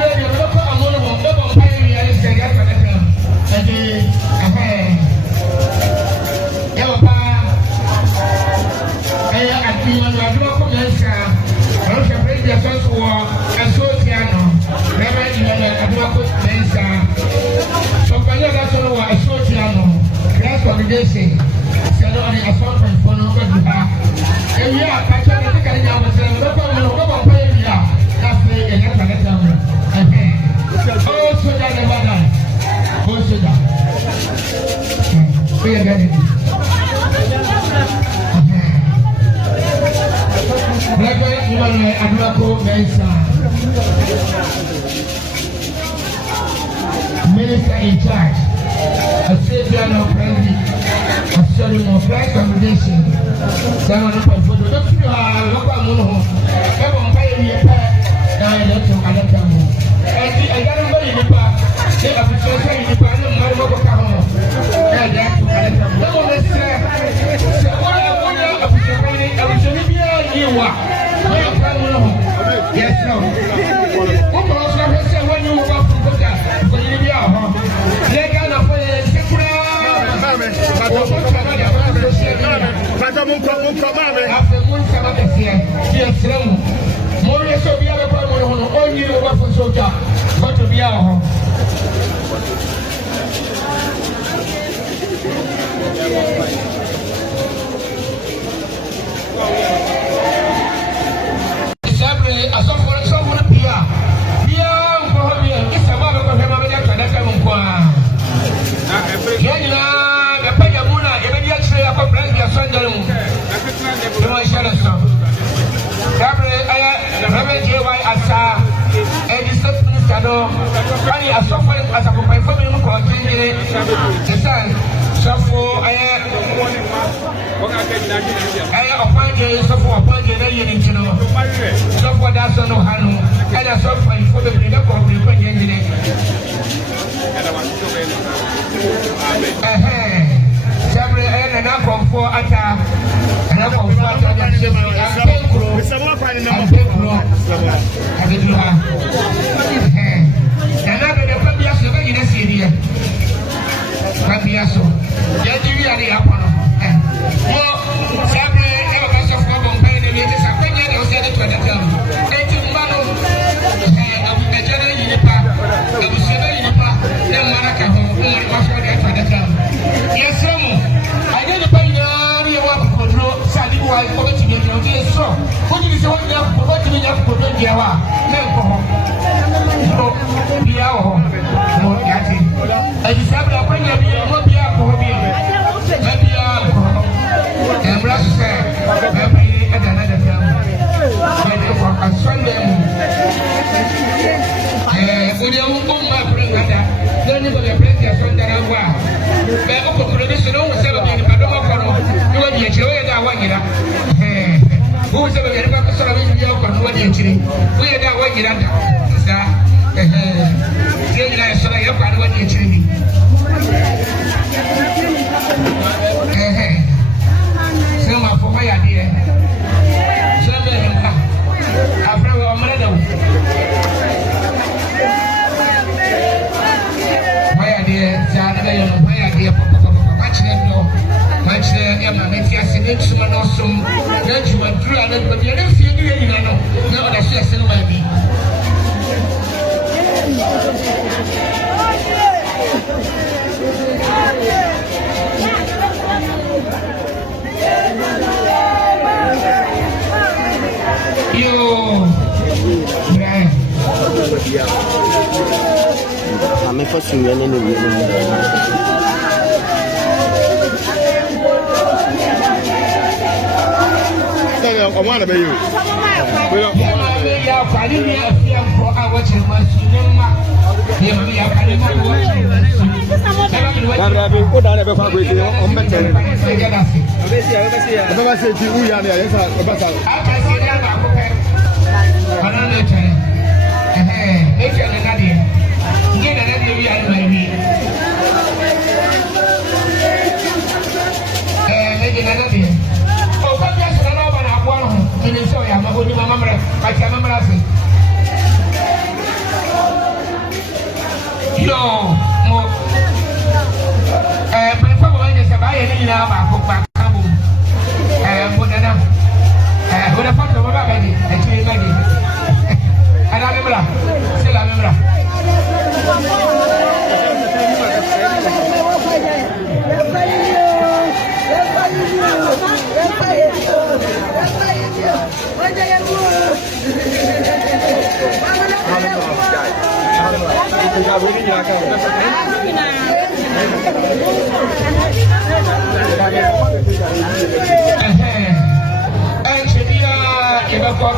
you are not welcome, answer. I'm sure the first war, and so piano. Never you are not welcome, answer. So, for you, that's all I saw piano. Class congregation. Sell on the assault for no good. And we are catching the kind of no pay me out. That's the electric. Oh, so that never done. Oh, so that. We are getting it. Reverend Emmanuel Aduako Mensah, Minister in charge, a Savior of Friendly, a Sorry of Christ Congregation, Simon of Photo, don't you are local mono, everyone pay me a pair, now I don't know other time. And I got a very in the park, they have a social in the park, no matter what come on. And that's what I don't know. Let's say, what I want to appreciate, I was going to be a year. Yes, no. Who goes from his say when you walk from the car? When you be out, they got a way to take after one summer this year. Yes, no. More or so be a problem on you over for soldier. Got to be our home.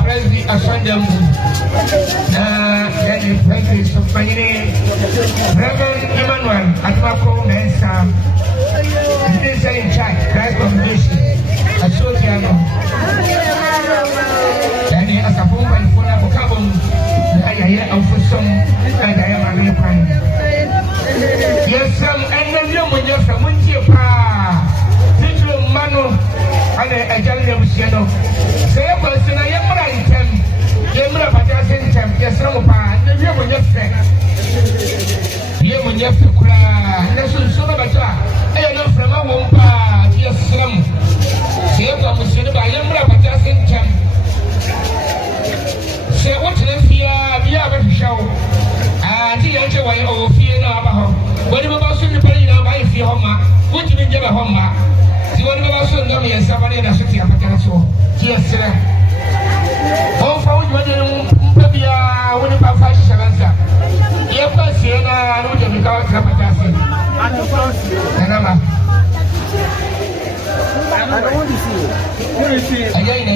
President Asandam, President Sofanyine, Reverend Emmanuel Atmako Mensa, Minister in charge, Christ Commission, Asociano, and as a bomb and for a carbon, I hear of some, and I am a real prime. Yes, some, and then you when you're from Winchapa, Tito Mano, and a Jalium Siano. Say a person I am right, Yamra Patasin, yes, some pan, the year when you're friend. Here when you have to cry, that's so much. I know from a wompa, yes, some. Say a person by Yamra Patasin, say what if you have a show? And the answer why over fear now. What about soon the penny now by fear homa? What do you get a homa? You want to also know me as somebody in a city of Pataso. Yes, sir. Oh, for you, maybe when you have 5 seconds. Yes, I know you without Patasin. I don't want to see you. Again,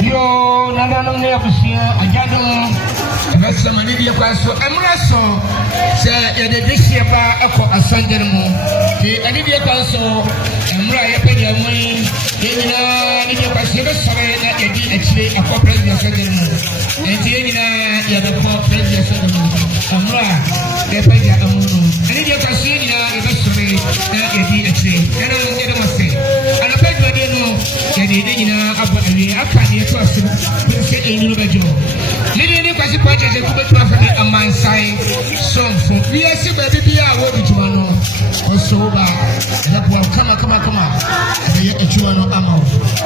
Yo, nada no me apusia, ajado, essa mania kwaso, emraso, se ya de dishia ba eko asangere mu. Ti ani bi kwaso, emra ya pe ya mu, yina ni bi kwaso be sare na edi achire akọ president asangere mu. Enti yina ya de ko president asangere mu. Emra ya pe ya amuru. Ani bi kwaso yina ya be sare na edi achire. Era ede mase. Ana pe do de no, ya de yina abo awie aka ne to asu. Se enu no bejo. Lidi kwasi kwaje je kubetu afani amansai somfo wiase baby bia wo bijuma no osoba da kwa kama ye echuwa no ama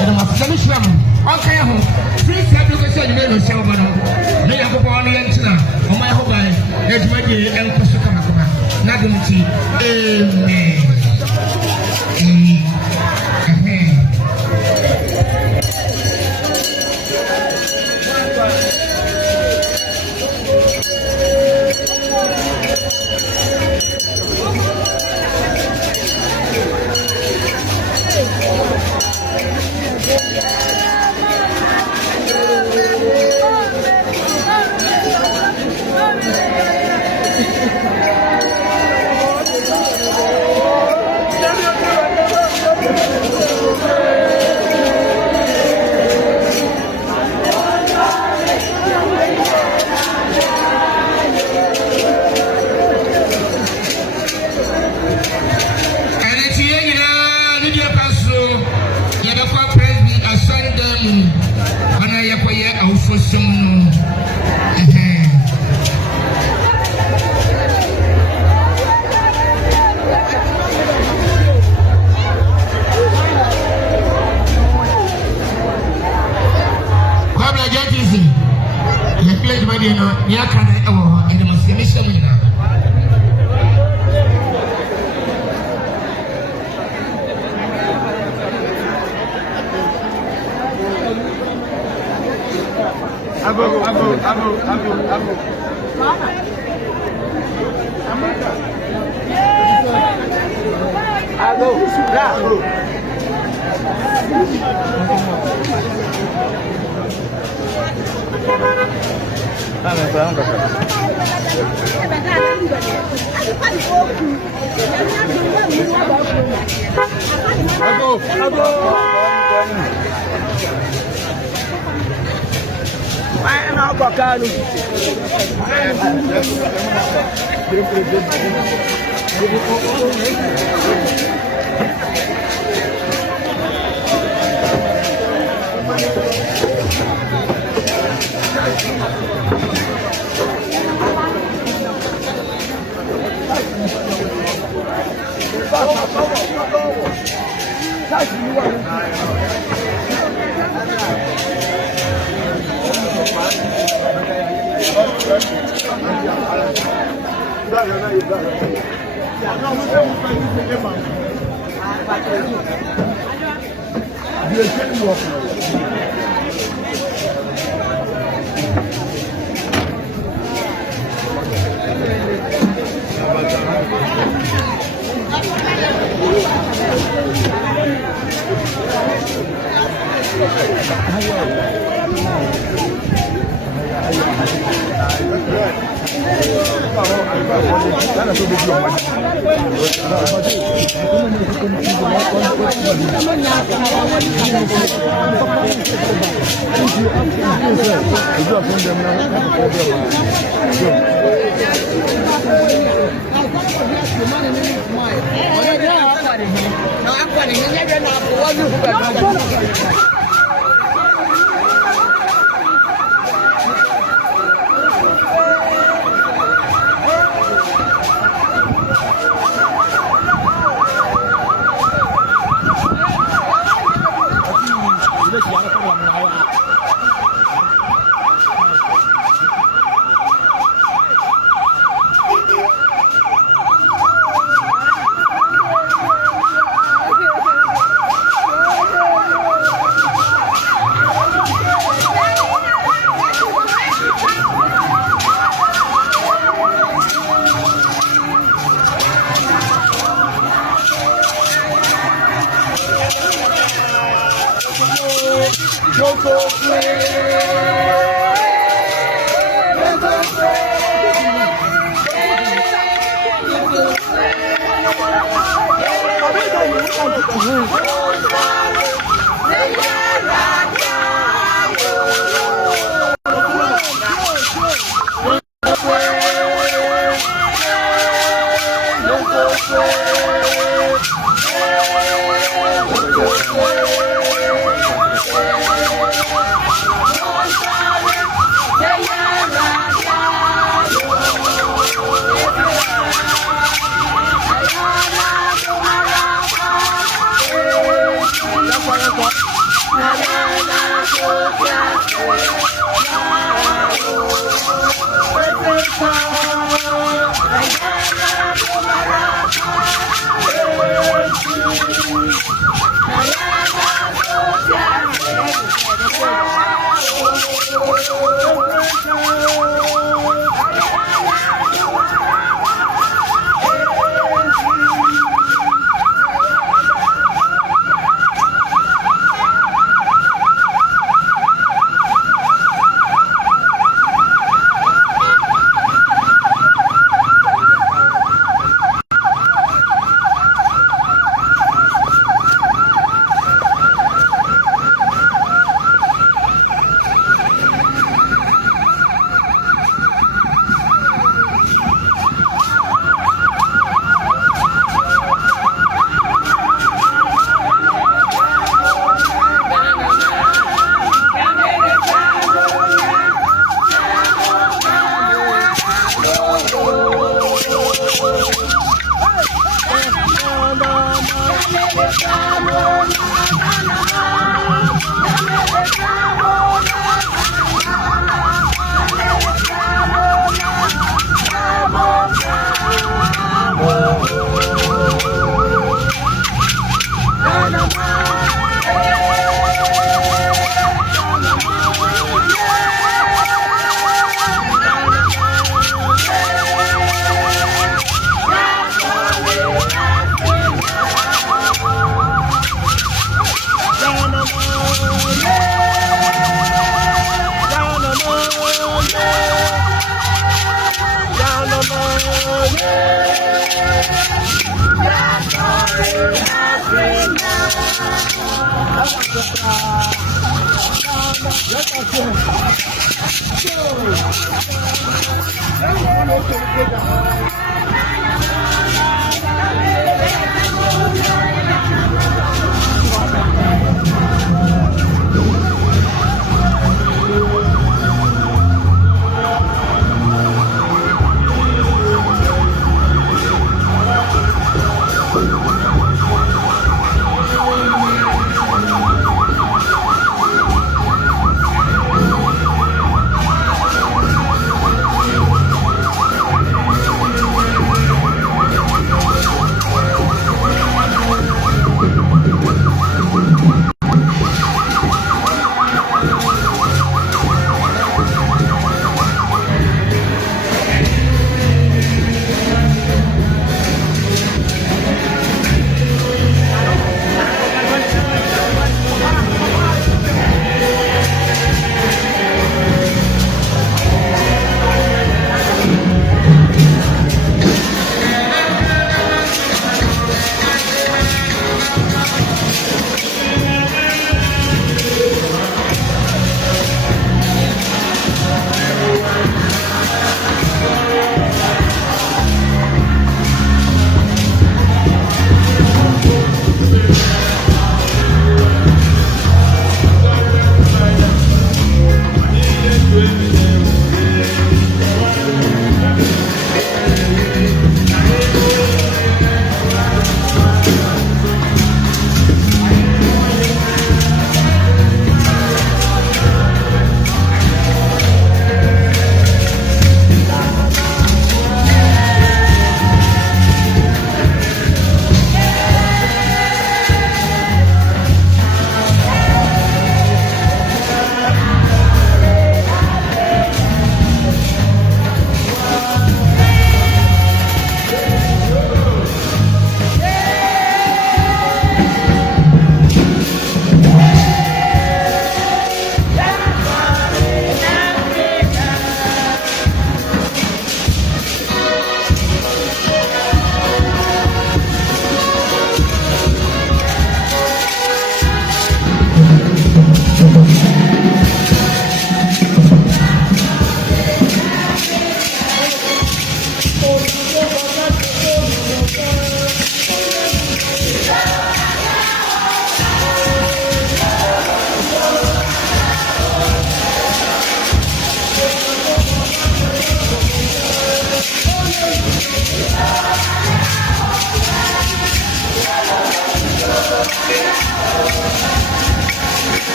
ede mafika ni shiramu anka ya ho free sabi ko se nyime no sewo no ne yakopo no yentina o mai ho bai e duma je enkoso kama na dumti amen amen.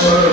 Sorry.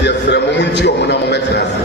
nti yɛfrɛ mo mu nti ɔmo na mo mɛtena ase.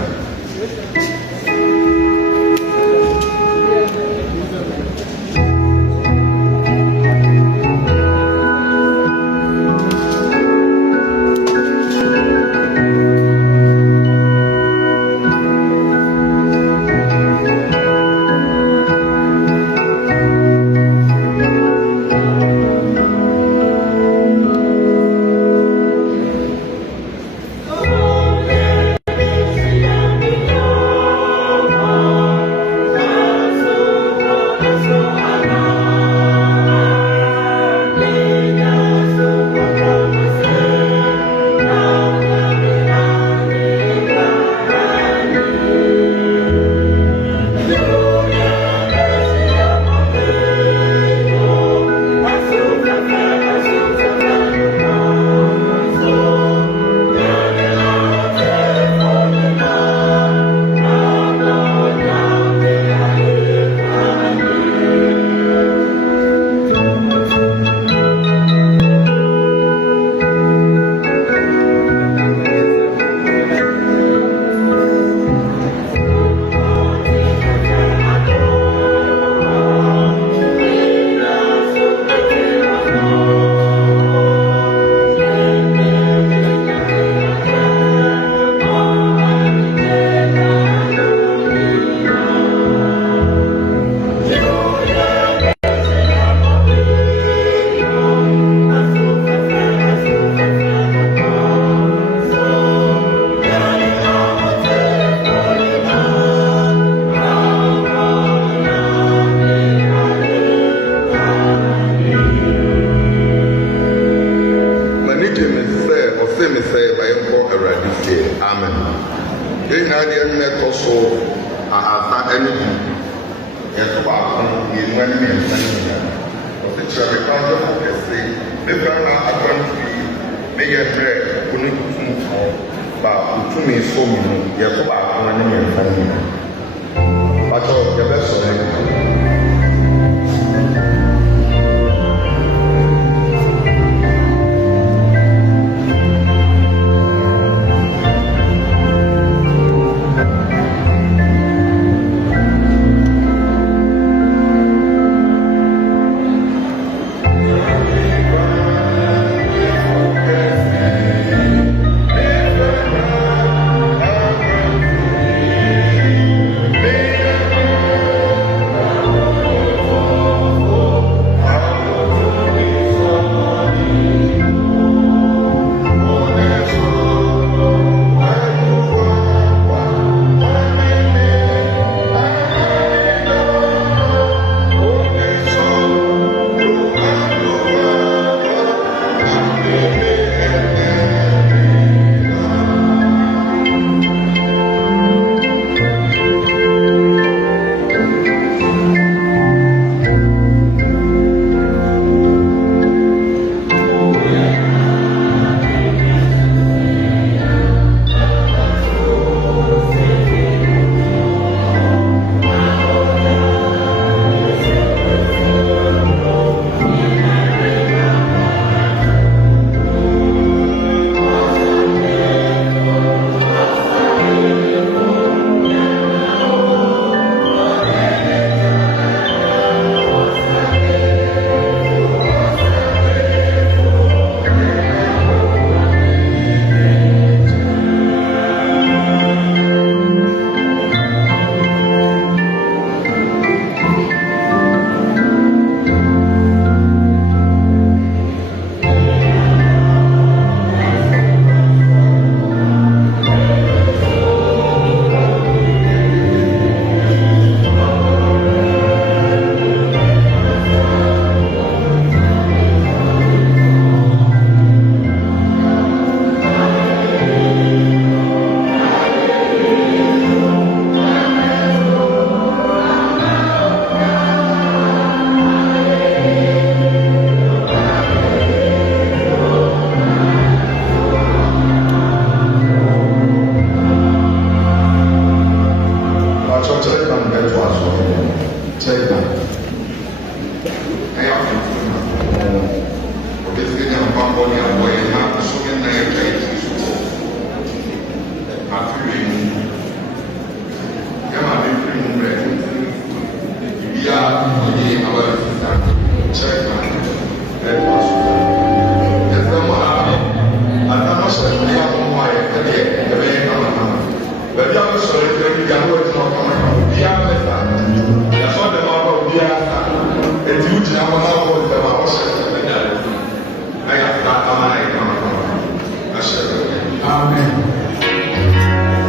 Amen.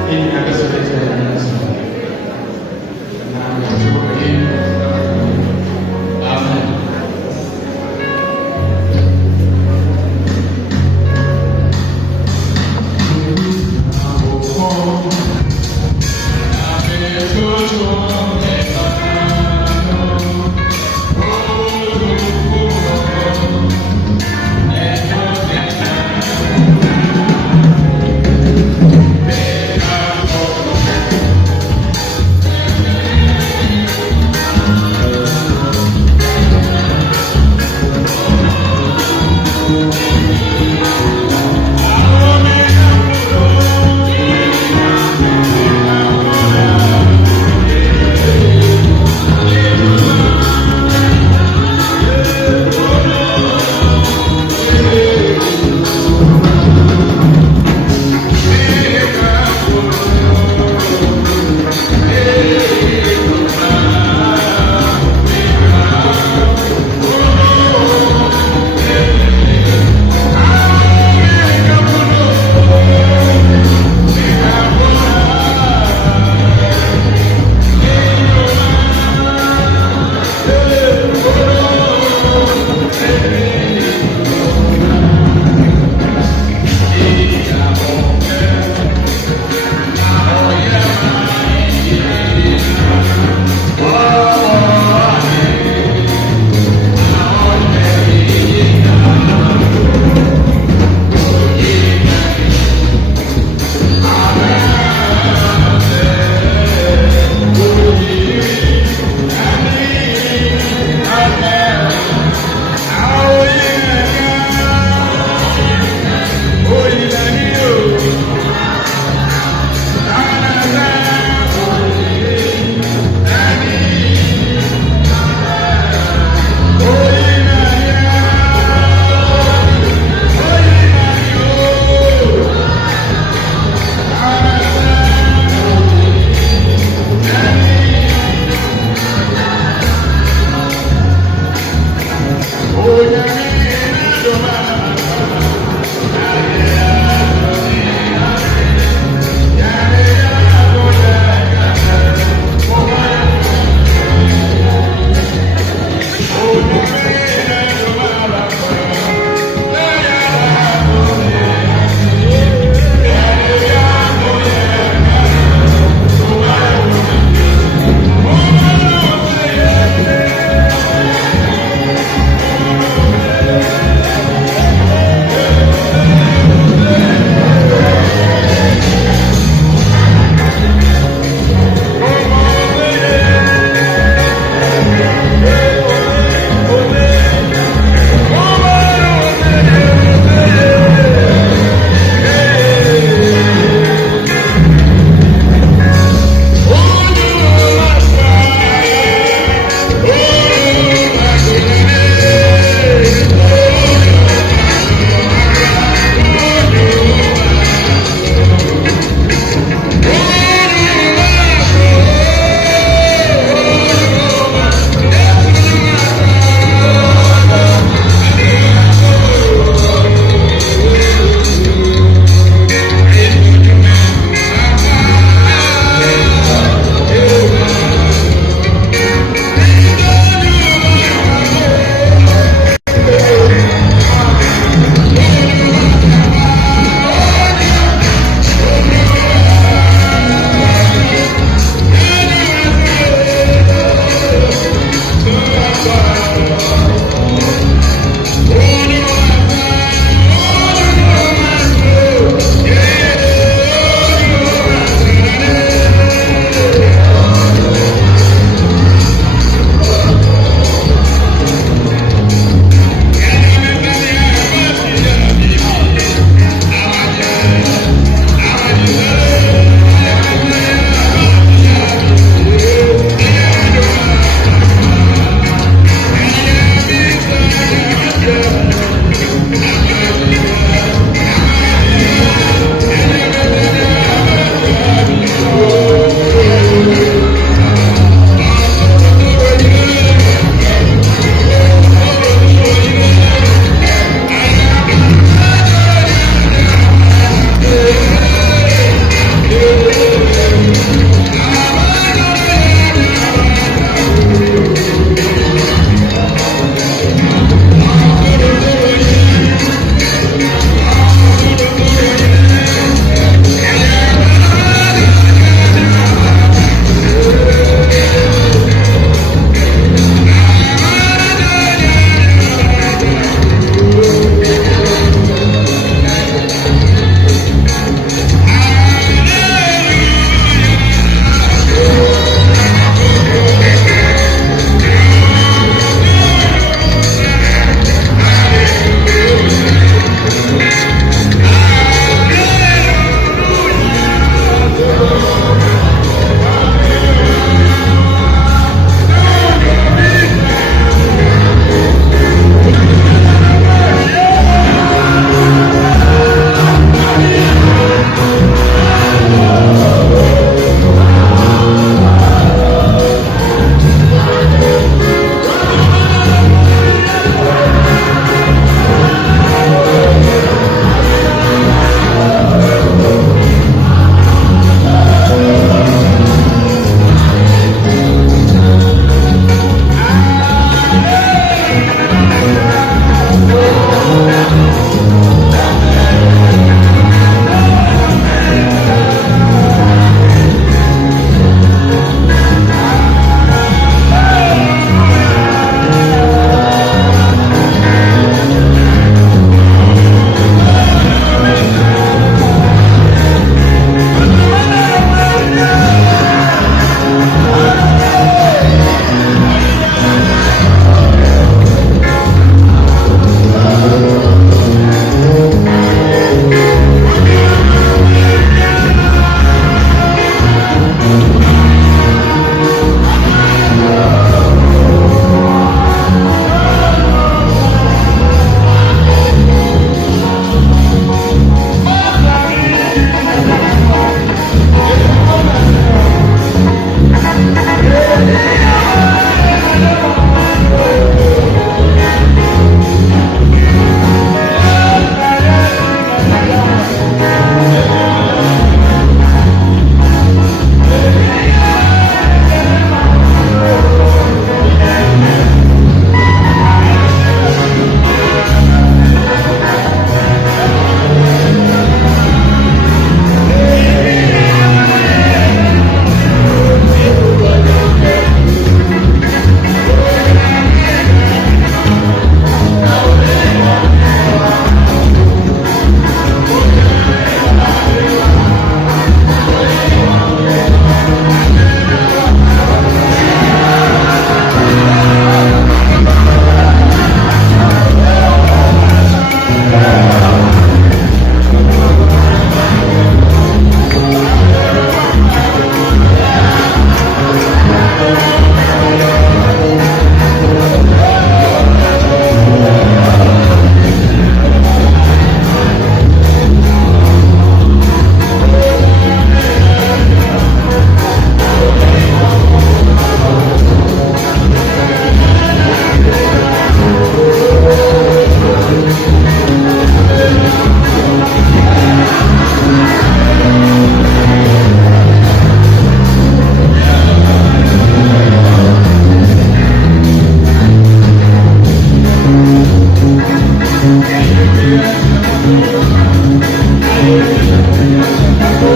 In the Amen.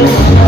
Oh,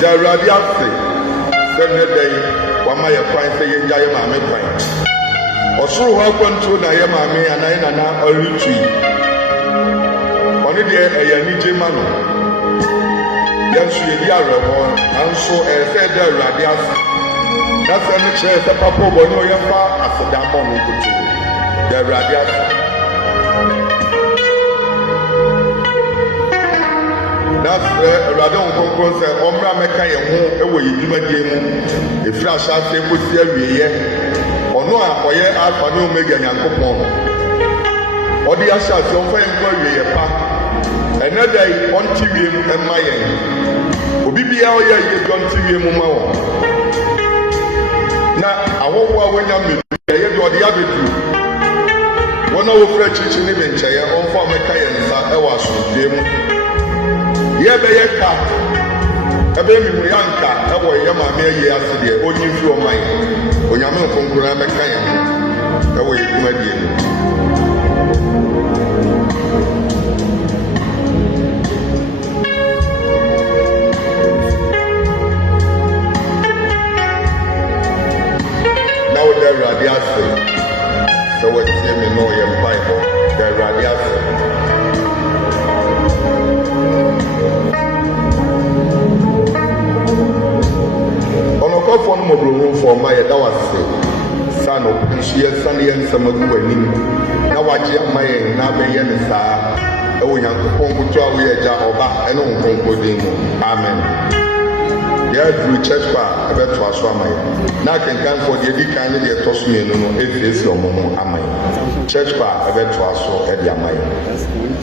The Radiafe, send the day, one my fine say, Yamame Pine. Or so welcome to Nayamame and Nana or Luchi. Only the Yaniji Mano. Yes, you are and so a said the Radiafe. That's an chance the Papa Bono Yapa as a damn the Radiafe. That's Radon Concon said, Omra Meka Yamu, away, you might give him a flash out table theory, or no, or ye are for no mega and coupon. Or the Asha, some fine query a pack. Another day on TV and my end. Obibia, you don't TV Mumma. Now, I won't when I'm with the other two. One of our French in the chair, on for Meka and I was with them. Yebeyeka ebe mi mu yanka ewo ye ma me ye asede onyi fi o mai onyame nkonkura meka ya ewo ye kuma die ni now the radiation so what you me know your bible the radiation for no more for my that was son of she sunny and some of winning. Now I jam my now be yen sa e wo yankopon ko to awe ja oba e no nkonkodin mu amen. Yeah, through church bar e be to aso amai na kan for the di kan dey toss me no no e face o mo amai church bar e be to aso e di amai.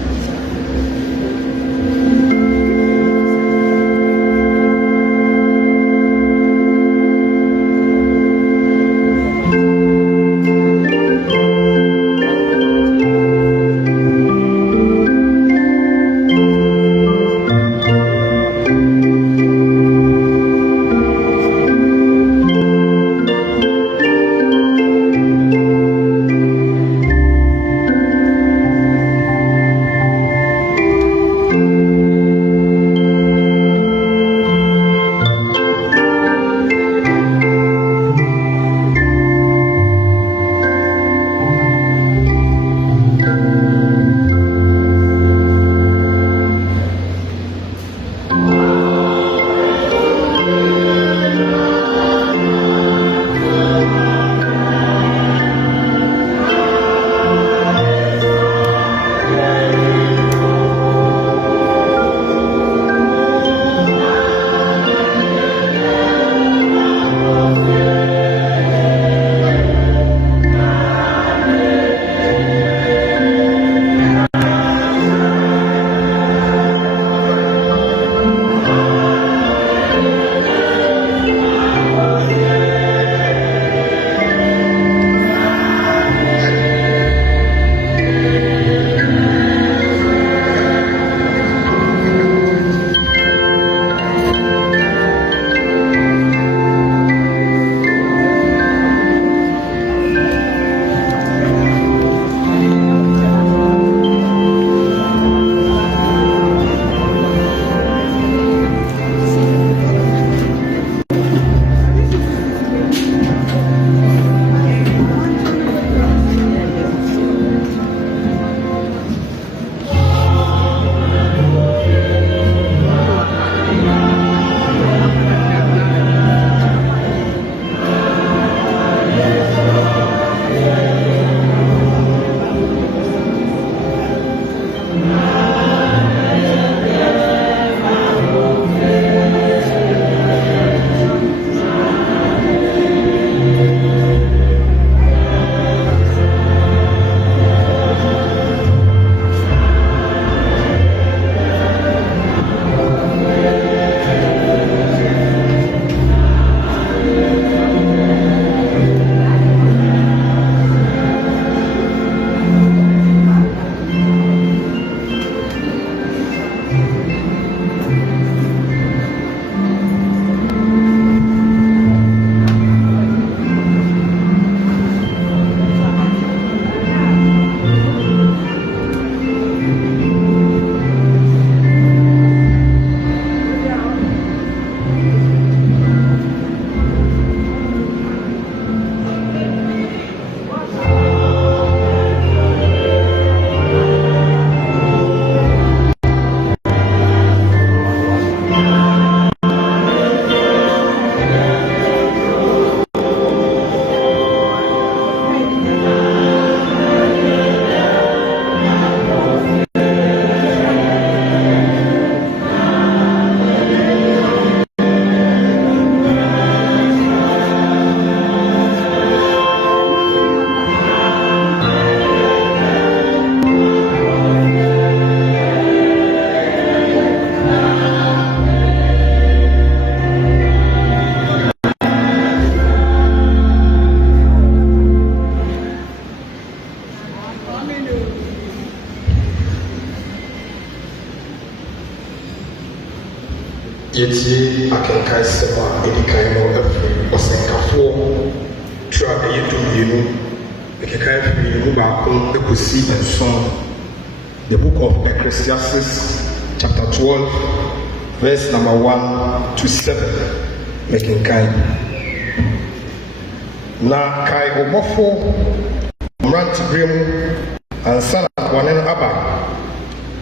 yɛtie akenkan sɛm a ɛdi kan no afiri ɔsɛnkafoɔ twerɛ a ɛyɛ dumienu ɛkenkan afiri mu baako ɛkɔsi nson. The book of Ecclesiastes chapter 12 verse number 1 to 7 mekenkan. Na kae ɔbɔfo mmerantebere mu ansa na wɔne no aba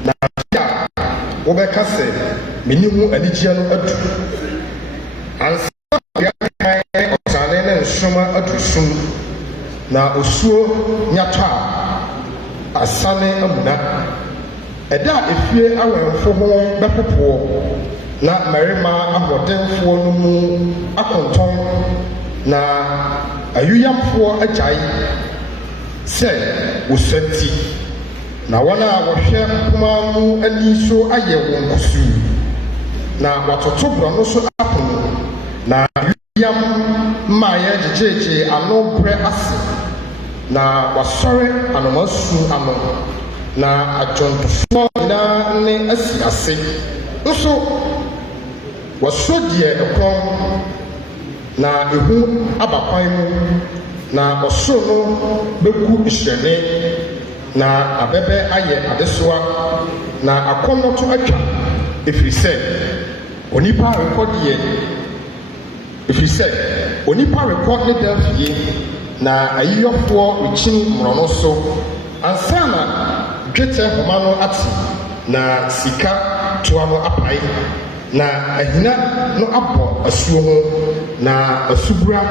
na a wobɛka sɛ meni ho anigyeɛ no adu ansa na wɔakae ɔsane ne nsoroma adu sum na osuo nyatɔ a asane amuna ɛda a efie awɛmfo ho bɛpopoɔ na mmarima ahoɔdenfoɔ no mu akontɔn na ayuyamfoɔ agyae sɛ wosua nti na wɔn a wɔhwɛ mpoma mu ani so ayɛ wɔn kusuu na wɔatoto borɔno so apono na ayuyam mmaayɛ gyegyeegye ano brɛ ase na wɔasɔre anomasu ano na adwontofoɔ nyinaa ne asi ase nso wɔsɔ deɛ ɛkɔn na ehu aba kwan mu na ɔsoro no bɛgu hyerɛne na abɛbɛ ayɛ adesoa na akɔnnɔ to atwa ɛfiri sɛ onipa rekɔ ne dafie na ayiyɔfoɔ rekyin mmorɔno so ansa na dwetɛ nhoma no ate na sika toa no apae na ahina no abɔ asuo ho na asubura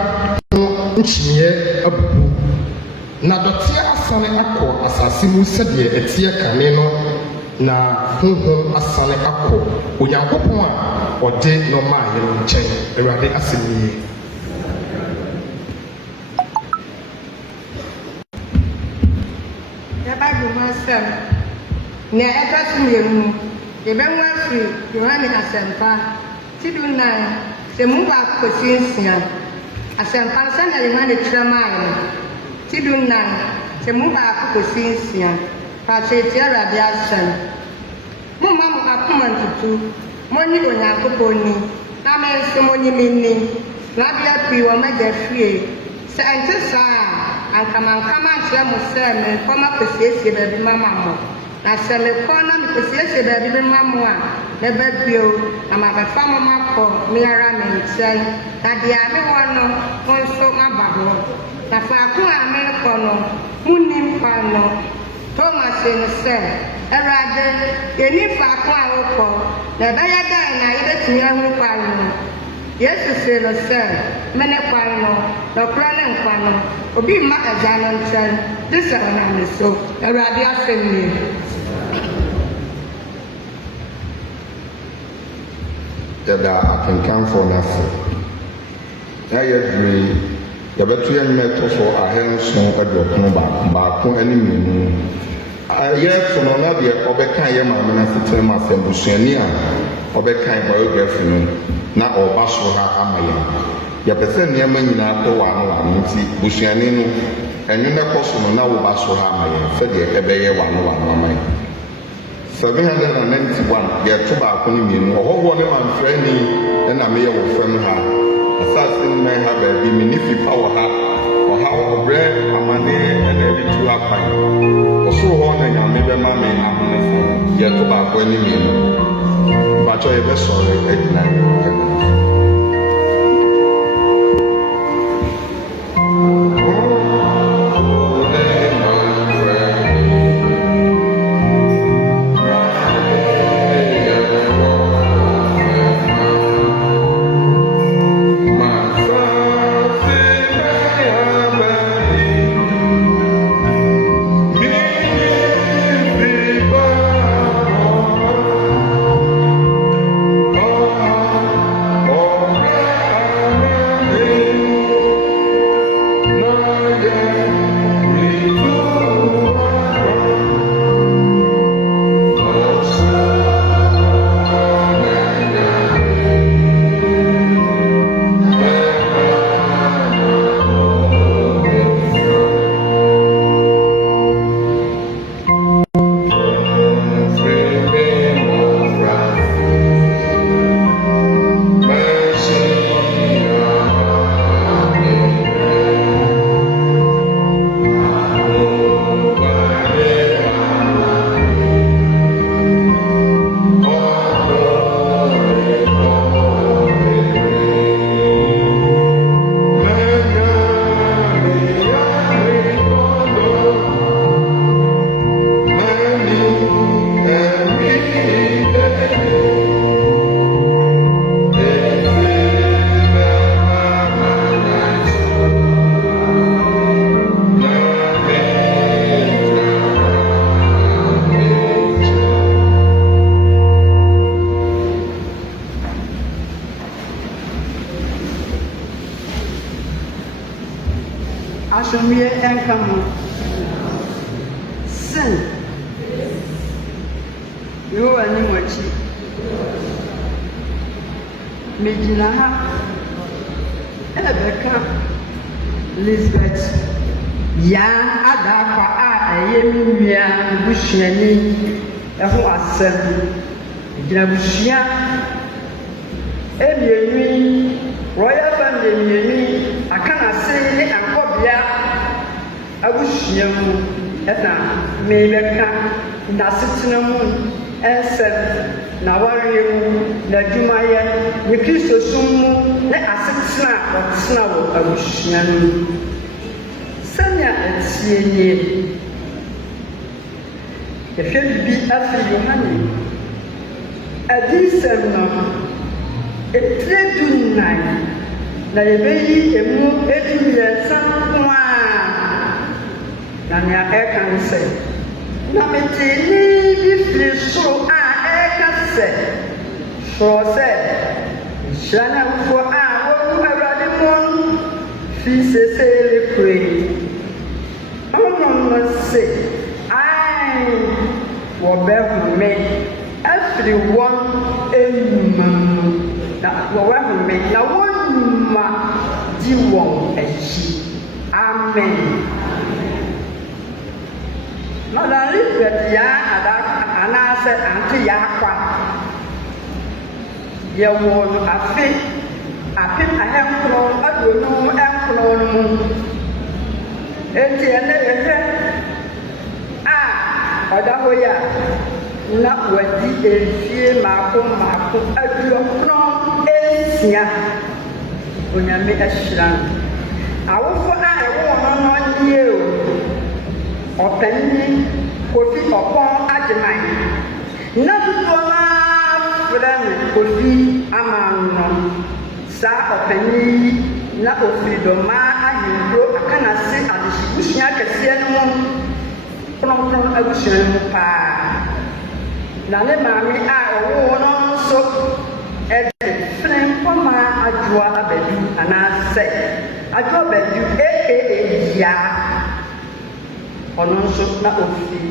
no nkyiniiɛ abubu na dɔteɛ asane akɔ asase mu sɛdeɛ ɛteɛ kane no na honhom asane akɔ onyankopɔn a ɔde no maa yɛ no nkyɛn. Awurade asɛm nie. Asɛm nea ɛtɔ so mmienu yɛbɛhu afiri Yohane Asɛmpa ti du nnan sɛ mu baako kɔsi nsia. Asɛmpa sɛnea Yohane twerɛ maa no ti du nnan sɛ mu baako kɔsi nsia. Pakyɛ tie Awurade asɛm. Momma mo akoma ntutu monyi Onyankopɔn ni na me nso monyi me ni na bia pii wɔ m'agya fie sɛ ɛnte saa a ankamanka mankyerɛ mo sɛ menkɔma kɔsiesie baabi mama mo na sɛ mekɔ na mekɔsiesie baabi mema mo a mɛba bio na mabɛfa mo makɔ me ara me nkyɛn na deɛ a mewɔ no mo nso maba hɔ na faako a merekɔ no monnim kwan no. Thomas no sɛ Awurade yɛnni faako a wokɔ na ɛbɛyɛ dɛn na yɛbɛtumi ahu kwan no. Yesu sɛ no sɛ mene kwan no nɔkorɛ ne nkwa no obi mma agya no nkyɛn de sɛ ɔnam ne so. Awurade asɛm nie. Yɛda akenkanfoɔ no ase na yɛdumi yɛbɛto yɛn nnwuma ɛtɔ so 780 baako ne mmienu. Yɛto no na deɛ ɔbɛka yɛ maame no asetena mu asɛm busuani a ɔbɛkan biography no na ɔba so ha ama yɛn. Yɛpɛ sɛ nneɛma nyinaa tɔ wɔ ano nti busuani no ɛnwuma kɔ so no na wɔba so ha ama yɛn sɛdeɛ ɛbɛyɛ wɔ ano ama yɛn. 791 yɛto baako ne mmienu ɔhɔhoɔ ne mamfrɛni ɛna meyɛ wɔ fam ha asase no mɛn ha baabi menni fipa wɔ ha ɔhaw ɔbrɛ amane ɛna ɛde tu akwan ɔsoro hɔ na nyame bɛma me ahome so yɛto baako ne mmienu bakyɛ yɛbɛsɔre agyina yɛn. asomdwie nka mo sen yehowa anim akyi megyina ha ɛbɛka Elizabeth yaa adakwa a ɛyɛ me nua busuani ɛho asɛm gyina busua mmienu royal family mmienu aka n'ase ne akɔbea abusua mu ɛna mebɛka n'asetena mu ɛnsɛm na wareɛ mu n'adwumayɛ ne kristo som mu ne asetena a ɔtena wɔ abusua no mu sɛnea ɛtie nie yɛhwɛ bibi afi Yohane adisɛm no etire dunnan na yɛbɛyi emu mmiɛnsa nko a na nea ɛka ne sɛ na mete ne bi firi soro a ɛka sɛ sorɔ sɛ nhyira ne afoforɔ a wɔwu Awurade mu firi seesei rekure ɔnom no se ae wɔbɛhome afiri wɔn nnwuma mu na wɔbɛhome na wɔn nnwuma di wɔn akyi amen. Madam Elizabeth yaa anaasɛ ante yaakwa yɛwɔ no afe apem ahenkron aduonu nkron no mu enti ɛnɛ yɛhwɛ a ɔda hɔ yi a na wadi mfie mmaako aduɔkron nsia onyame ahyira no awofo a ɛwɔ no no nie o ɔpanyin Kofi Ɔpɔn Agyeman na dodoɔ naa frɛ no Kofi Amano saa ɔpanyin yi na ofiri dɔmaa ahemfo aka n'ase adehyebusua kɛseɛ no mu kronkron abusua no mu paa na ne maame a ɔwɔ no nso ɛde fene mpɔma adwoa abadu anaasɛ adwoa abadu yaa ɔno nso na ofiri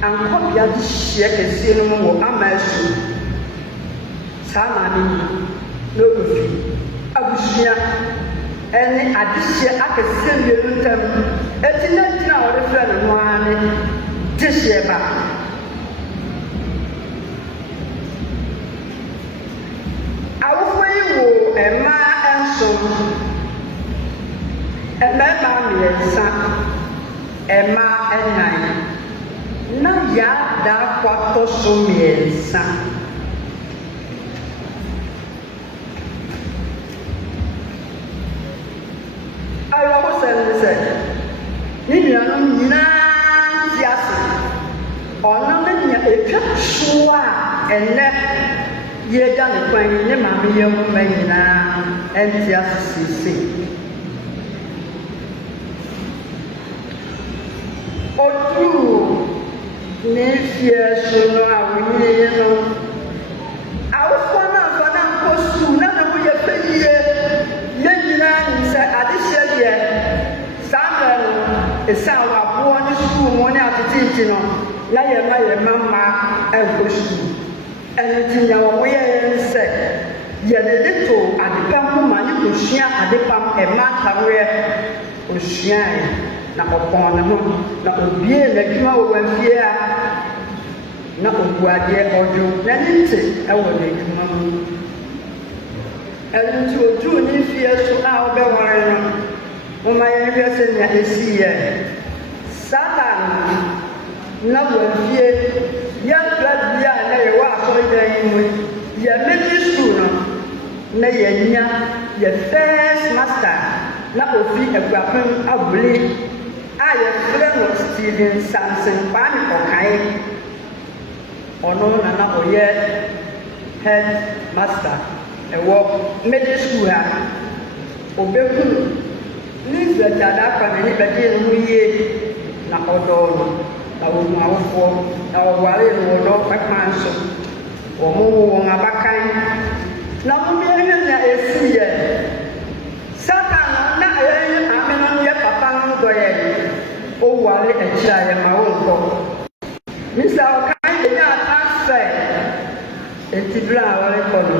ankɔbea de hyia kɛseɛ no mu wɔ Amaesu saa maame yi na ofiri abusua ɛne adehyɛ akɛseɛ mmienu ntam eti na gyina a wɔde frɛ no no ara ne gyehyɛ ba awofo yi wɔ mmaa nson mmarima mmiɛnsa mmaa nnan na yaa daakwa tɔ so mmiɛnsa ayɔkosɛm ne sɛ ne nuanom nyinaa te ase ɔno ne nea etwa so a ɛnɛ yɛgya ne kwan ne maame yɛ mma nyinaa ɛnte ase seesei oduru ne fie so no a wonyere no awofo no amfa na nkɔ sukuu na ne ho yɛ fɛ yie yɛn nyinaa nim sɛ adehyɛ deɛ saa mmerɛ no ɛsiane waboɔ ne sukuu mu ne atete nti no na yɛma mma nkɔ sukuu ɛno nti nea wɔyɛ yɛn sɛ yɛde de to adepam ho ma ne kɔsua adepam ɛma ntareɛ osuaeɛ na ɔpɔn ne ho na obie n'adwuma wɔ w'afie a na obu adeɛ ɔdwo n'ani nte ɛwɔ n'adwuma mu ɛno nti oduru ne fie so a ɔbɛware no moma yɛnhwɛ sɛ nea ɛsi yɛ Satan na w'afie yɛnkra bia a na yɛwɔ asɔredan yi mu yɛ middle school no na yɛnya yɛ first master na ofi aguapem abule a yɛfrɛ no Stephen Samson Kwame Ɔkae ɔno na ɔyɛ head master ɛwɔ middle school a ɔbɛhunu Elizabeth adakwa n'ani bɛgye ne ho yie na ɔdɔɔ no na wɔhu awofoɔ na wɔware no wɔ dɔ kwan so wɔn wɔn abakan na wɔn yɛhwɛ nea esi yɛ Satan na ɛyɛ ame no yɛ papa no wale akyi a yɛma wo nkɔ misa ɔkan de nya transfer eti bere a wɔrekɔ no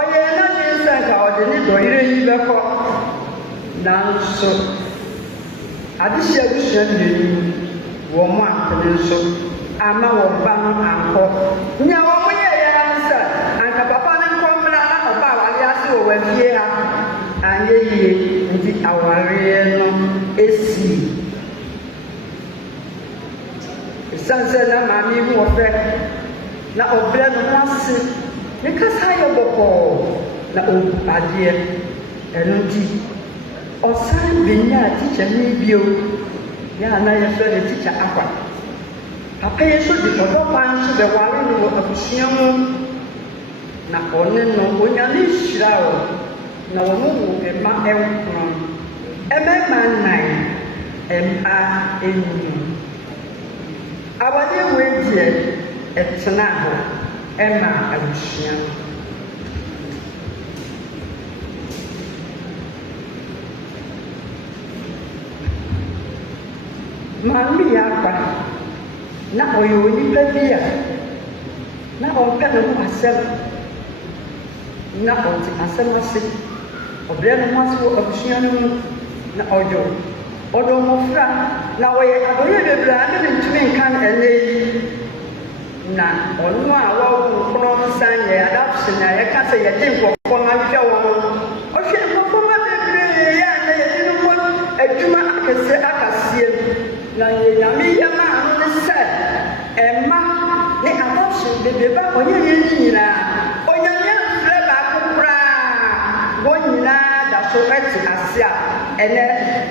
ɔyɛ n'adwene sɛ nka ɔde ne dɔyere yi bɛkɔ nanso adehyɛ abusua mmienu wɔn mo atene nso ama wɔn ba no ankɔ nea wɔn mo yɛ yɛ ano sɛ anka papa ne nkɔ mmra na ɔba aware ase wɔ wɔn fie ha anyɛ yie nti awareɛ no esi esan sɛ na maame yi mu wɔfɛ na ɔbrɛ no ho ase ne kasa yɛ bɔkɔɔ na ɔbu adeɛ ɛno nti ɔsan benya tikya ne bio yɛ ana yɛfrɛ no tikya akwa papa yi nso de ɔdɔ kwan nso bɛware no wɔ abusua mu na ɔne no onyame nhyira wɔ na wɔn wo mma nkron mmarima 9 mmaa 5 awadeɛ wei deɛ ɛtena hɔ ɛma abusua maame yɛ akwa na ɔyɛ onipa bi a na ɔmpɛ ne ho asɛm na ɔte asɛm ase ɔbrɛ ne ho ase wɔ abusua no mu na ɔdɔ mmɔfra na ɔyɛ adɔyɛ bebree a ne ntumi nka no ɛnɛ yi na ɔno a wɔwo nkɔnɔ nsan yɛ adaption a yɛka sɛ yɛde nkɔfoɔ ma hwɛ wɔn ɔhwɛ nkɔfoɔ ma bebree yɛ a na yɛde no mmɔ adwuma akaseɛ na nyame yɛ ma ano ne sɛ ɛma ne adoption bebree ba ɔnyɛ yɛ ne nyinaa onyame afrɛ baako koraa wɔn nyinaa da so ɛte ase a ɛnɛ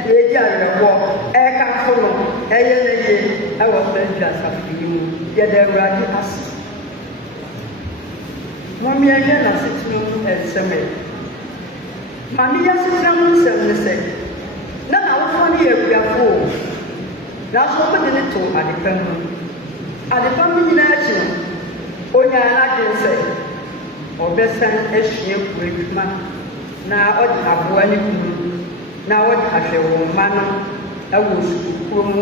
yɛgye awerɛbɔ ɛrekafo no ɛyɛ ne yie ɛwɔ fɛdwa asafo yi mu yɛda awurade ase mɔmmeɛhwɛ n'asetena mu ɛnsɛm maame yɛ asetena mu nsɛm ne sɛ na n'awofoɔ no yɛ akuafo nanso wɔde ne to adepa mu adepa mu nyinaa akyi no onyaa n'adwene sɛ ɔbɛsan asua kuro adwuma na ɔde aboa ne kunu na wɔde ahwɛ wɔn mma no ɛwɔ sukukuo mu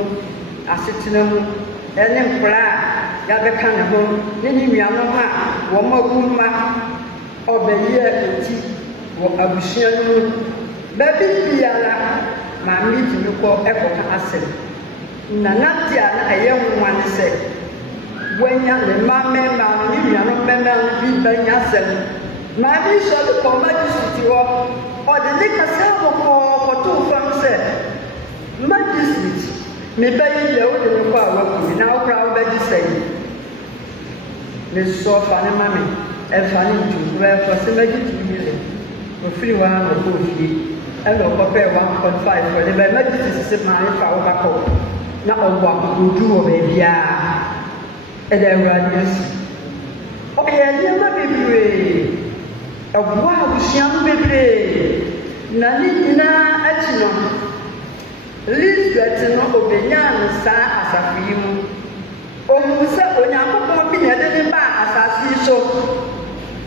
asetena mu ɛne nkwaraa a yɛabɛka ne ho ne ne nuanom a wɔn agu mma ɔbɛyɛ eti wɔ abusua no mu baabi biara maame tumi kɔ ɛkɔka asɛm na nate a na ɛyɛ nwa ne sɛ wɔanya ne mma mmarima no ne nuanom mmarima no bi bɛnya asɛm maame nso de kɔ magistrate hɔ ɔde ne kasa kɔtoo fam sɛ magistrate mebɛyɛ deɛ wode me kɔ a wakumi na wokora wobɛgye sɛ yi mesɔ fa ne ma me ɛfa ne ntu wɛfɔ sɛ magye 2 million ofiri hɔ a na ɔkɔɔ fie ɛna ɔkɔpɛɛ 1.5 fɔ de bɛ magistrate sɛ maame fa wo bakɔ na ɔbɔ akokodu wɔ baabiaa ɛda awurade asi ɔyɛ nneɛma bebree ɛboa abusua no bebree na ne nyinaa akyi no Lisbeth no obenya no saa asafo yi mu ohun sɛ onyankopɔn bi na ɛde ne baa asase yi so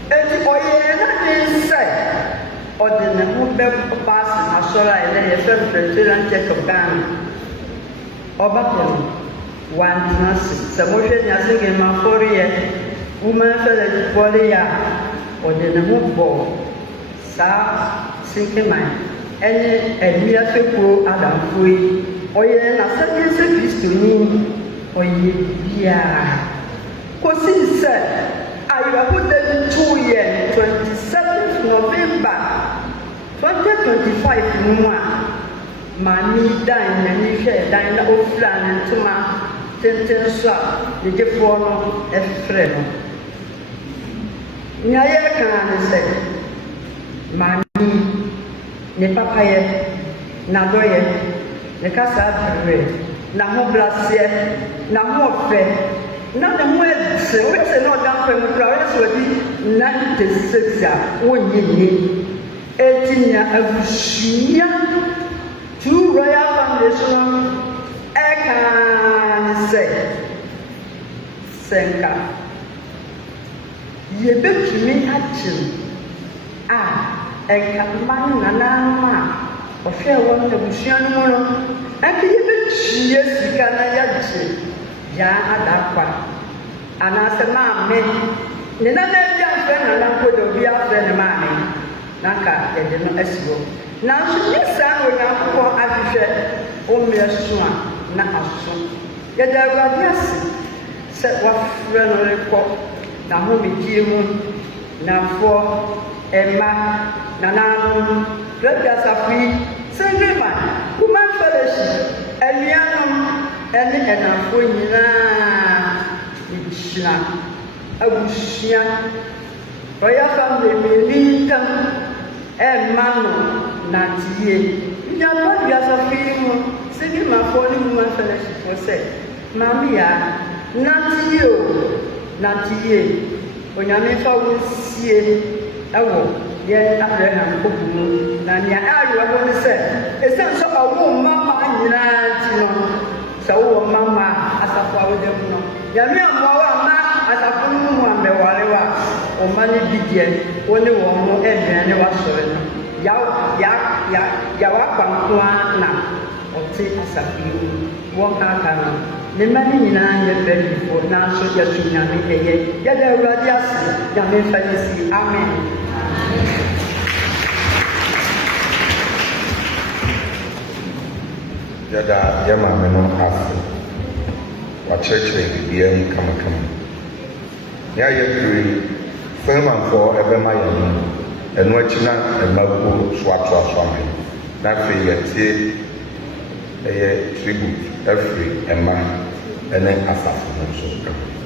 eti ɔyɛ n'ade sɛ ɔde ne ho bɛba ase asɔre a ɛnɛ yɛfrɛ no Presbyterian Church of Ghana ɔbakɔ no wantena ase sɛ mohwɛ nea sɛ gemafɔreyɛ woman fɛlɛdifɔɔ de yɛ a ɔde ne ho bɔɔ saa sinkeman ɛne adua fekuo adamfoɔ yi ɔyɛ n'asɛdeɛ sɛ kristoni ɔyɛ biara kɔsii sɛ ayɛhoda bi too yɛ 27th November 2025 no mu a maame dan n'ani hwɛ dan na ɔfira ne ntoma tenten so a ne gyefoɔ no ɛfrɛ no nea yɛrekaa ne sɛ maame ne papayɛ n'adɔyɛ ne kasa abrɛ n'ahobraseɛ n'ahoɔfɛ na ne ho ɛsɛ wɔsɛ na ɔda mpa mu kora wɔyɛ sɛ wɔde 96 a wɔnyɛ yie eti nya abusua 2 royal families no ɛkaa ne sɛ nka yɛbɛtumi akyem a ɛnka mma no nananom a ɔhwɛ wɔn abusua no mu no ɛnke yɛbɛkyie sika na yɛagye yaa adakwa anaasɛ maame ne nana bi afrɛ nana mpo de obi afrɛ ne maame na nka yɛde no asi hɔ nanso ne saa na onyankopɔn ahwehwɛ wo mmerɛ so a na aso yɛde awurade ase sɛ wafrɛ no rekɔ n'ahomegyie mu nafoɔ ɛma nananom brɛbi asafo yi sɛngrema woman fellowship anuanom ɛne ɛnamfoɔ nyinaa yɛhyira abusua ɔyɛ family mmienu ntam ɛmma no nanteyie nyaba bi asafo yi mu sɛngremafoɔ ne woman fellowship fo sɛ maame yaa nanteyie onyame fa wo sie ɛwɔ yɛn abraham kɔpu mu na nea ayɔ hɔ ne sɛ ɛsiane sɛ ɔwo mmama nyinaa nti no sɛ wowɔ mmama a asafo a wode mu no nyame ammoa wo ama asafo no mu ambɛware wa ɔma ne bideɛ wo ne wɔn mo aduane wasɔre no yɛwakwa nko a na ɔte asafo yi mu wɔn aka no ne mma ne nyinaa yɛ bɛnifoɔ nanso yɛso nyame ɛyɛ yɛde awurade ase nyame mfa ne si amen yɛda yɛ maame no ase wakyerɛkyerɛ biribiara mu kamakama ne ayɛ pere sɛmanfoɔ ɛbɛma yɛn no ɛno akyi na ɛmakuo so atoa so ama yɛn na afei yɛtie ɛyɛ tribute ɛfiri ɛma ɛne asafo no nso kama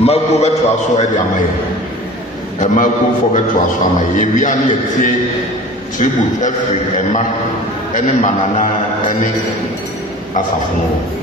Marco beto aso e di amaye. Marco for beto aso amaye. We are near tribute every Emma any manana any asafo.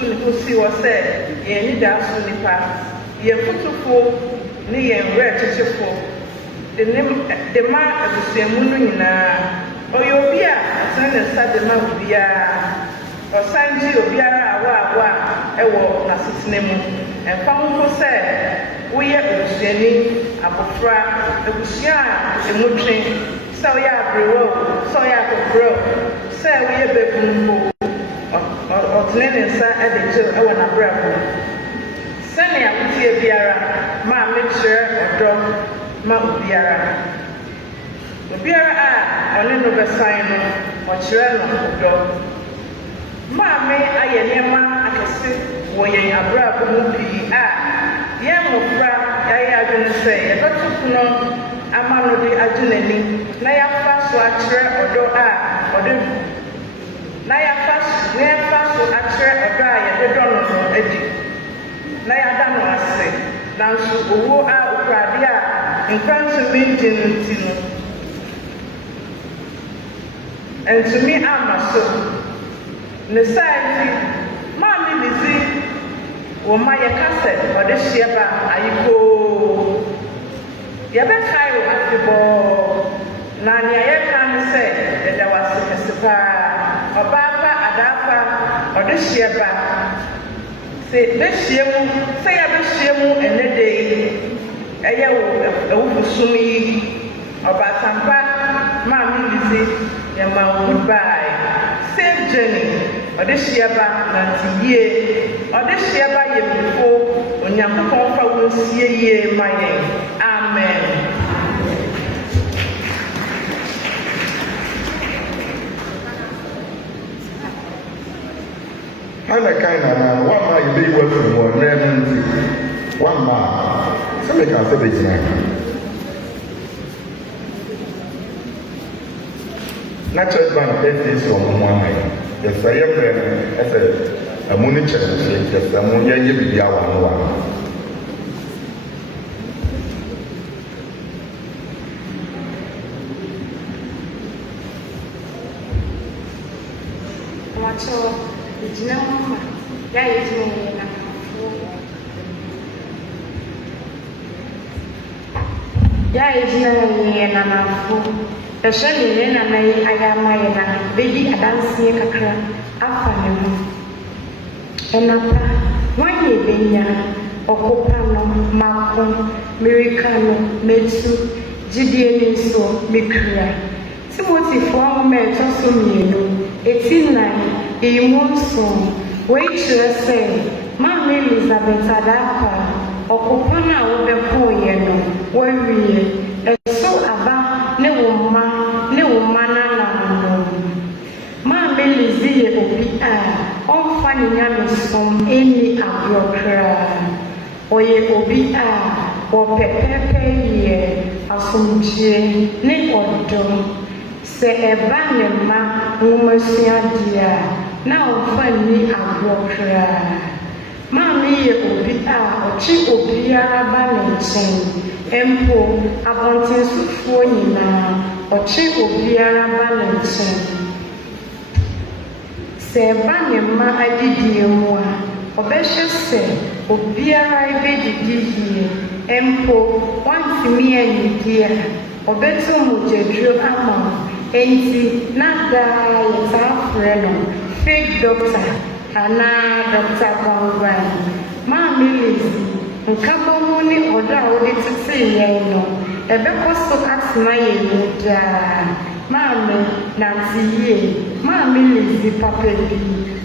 so ne ho si wɔ sɛ yɛn ani daa so nipa yɛn fotofo ne yɛn werɛ kyekyefo de ma abusuamu no nyinaa ɔyɛ obi a ɔtena ne nsa de ma obiara ɔsan gye obiara awoawo a ɛwɔ n'asetena mu ɛmfa ho ho sɛ woyɛ abusuani abɔfra abusua a emu twe sɛ woyɛ aberewa sɛ woyɛ akɔkorɔ sɛ woyɛ bɛbu mpo ɔtene ne nsa de gye ɛwɔ n'abrabɔ sɛnea wotie biara maa mekyerɛ ɔdɔ ma obiara a ɔne no bɛsan no ɔkyerɛ no ɔdɔ maame ayɛ nneɛma akɛse wɔ yɛn abrabɔ mu pii a yɛn mmɔfra yɛayɛ adwene sɛ yɛbɛto pono ama no de agye n'ani na yɛafa so akyerɛ ɔdɔ a ɔde na yɛafa so akyerɛ ɔdɔ a yɛde dɔ no no adi na yɛada no ase nanso owuo a okurade a nkwa ntumi ngye no nti no ntumi ama so ne saa nti maame bizi wɔ ma yɛka sɛ ɔde hyia ba ayikoo yɛbɛkae wɔ afebɔɔ na nea yɛka ne sɛ yɛda wɔ ase kɛse paa ɔbaa pa adaa pa ɔde hyia ba sɛ yɛbɛhyia mu ɛnɛ da yi ɛyɛ wɔ awufosum yi ɔbaatampa maame bizi yɛma wo goodbye safe journey ɔde hyia ba nante yie ɔde hyia ba yɛ bifo onyankopɔn fa wo nsie yie ma yɛn amen. ana kan na wama yɛbɛyi wafiri mu ɔnnɛ no nti wama sɛ meka sɛ bɛgyina na church bank ɛsɛ ɔmo ho ama yɛ yɛsɛ yɛ mmerɛ no ɛsɛ ɛmo no kyerɛ nkyerɛ yɛsɛ mo yɛnyɛ biribi awa no wa gyina ho ma yɛayɛ gyina yɛ nanafoɔ yɛayɛ gyina yɛ nanafoɔ ɛhwɛ ne yɛ nana yi ayɛ ama yɛ nana bɛdi adanseɛ kakra afa ne ho ɛnapa wanyɛ bɛnya ɔkopa no mako mmirika no mɛtu gyidie ne nso mekura timotifoɔ ahoma ɛtɔ so mmienu eti nnan eyimu nson wei kyerɛ sɛ maame elizabeth adapa ɔkopa no a wobɛkɔɔ yɛ no wawie ɛso aba ne wo mma nanam maame lizi yɛ obi a ɔmfa ne nyamesom ɛnni agorɔ koraa ɔyɛ obi a wɔpɛpɛpɛ yɛ asomdwie ne ɔdɔ sɛ ɛba ne mma nwomasuadeɛ a na ɔmfa nni agorɔ koraa maame yɛ obi a ɔkye obiara ba ne nkyɛn mpo abɔntensofoɔ nyinaa ɔkye obiara ba ne nkyɛn sɛ ɛba ne mma adidie mu a ɔbɛhwɛ sɛ obiara bɛdidi yie mpo wantumi anyidi a ɔbɛto mogyaduro ama wo enti na daa yɛtaa frɛ no fake doctor anaa Dr. Bangwan maame Lizi nkabɔmu ne ɔdɔ a wode tetee yɛn no ɛbɛkɔ so atena yɛn mu daa maame nante yie maame Lizi papa bi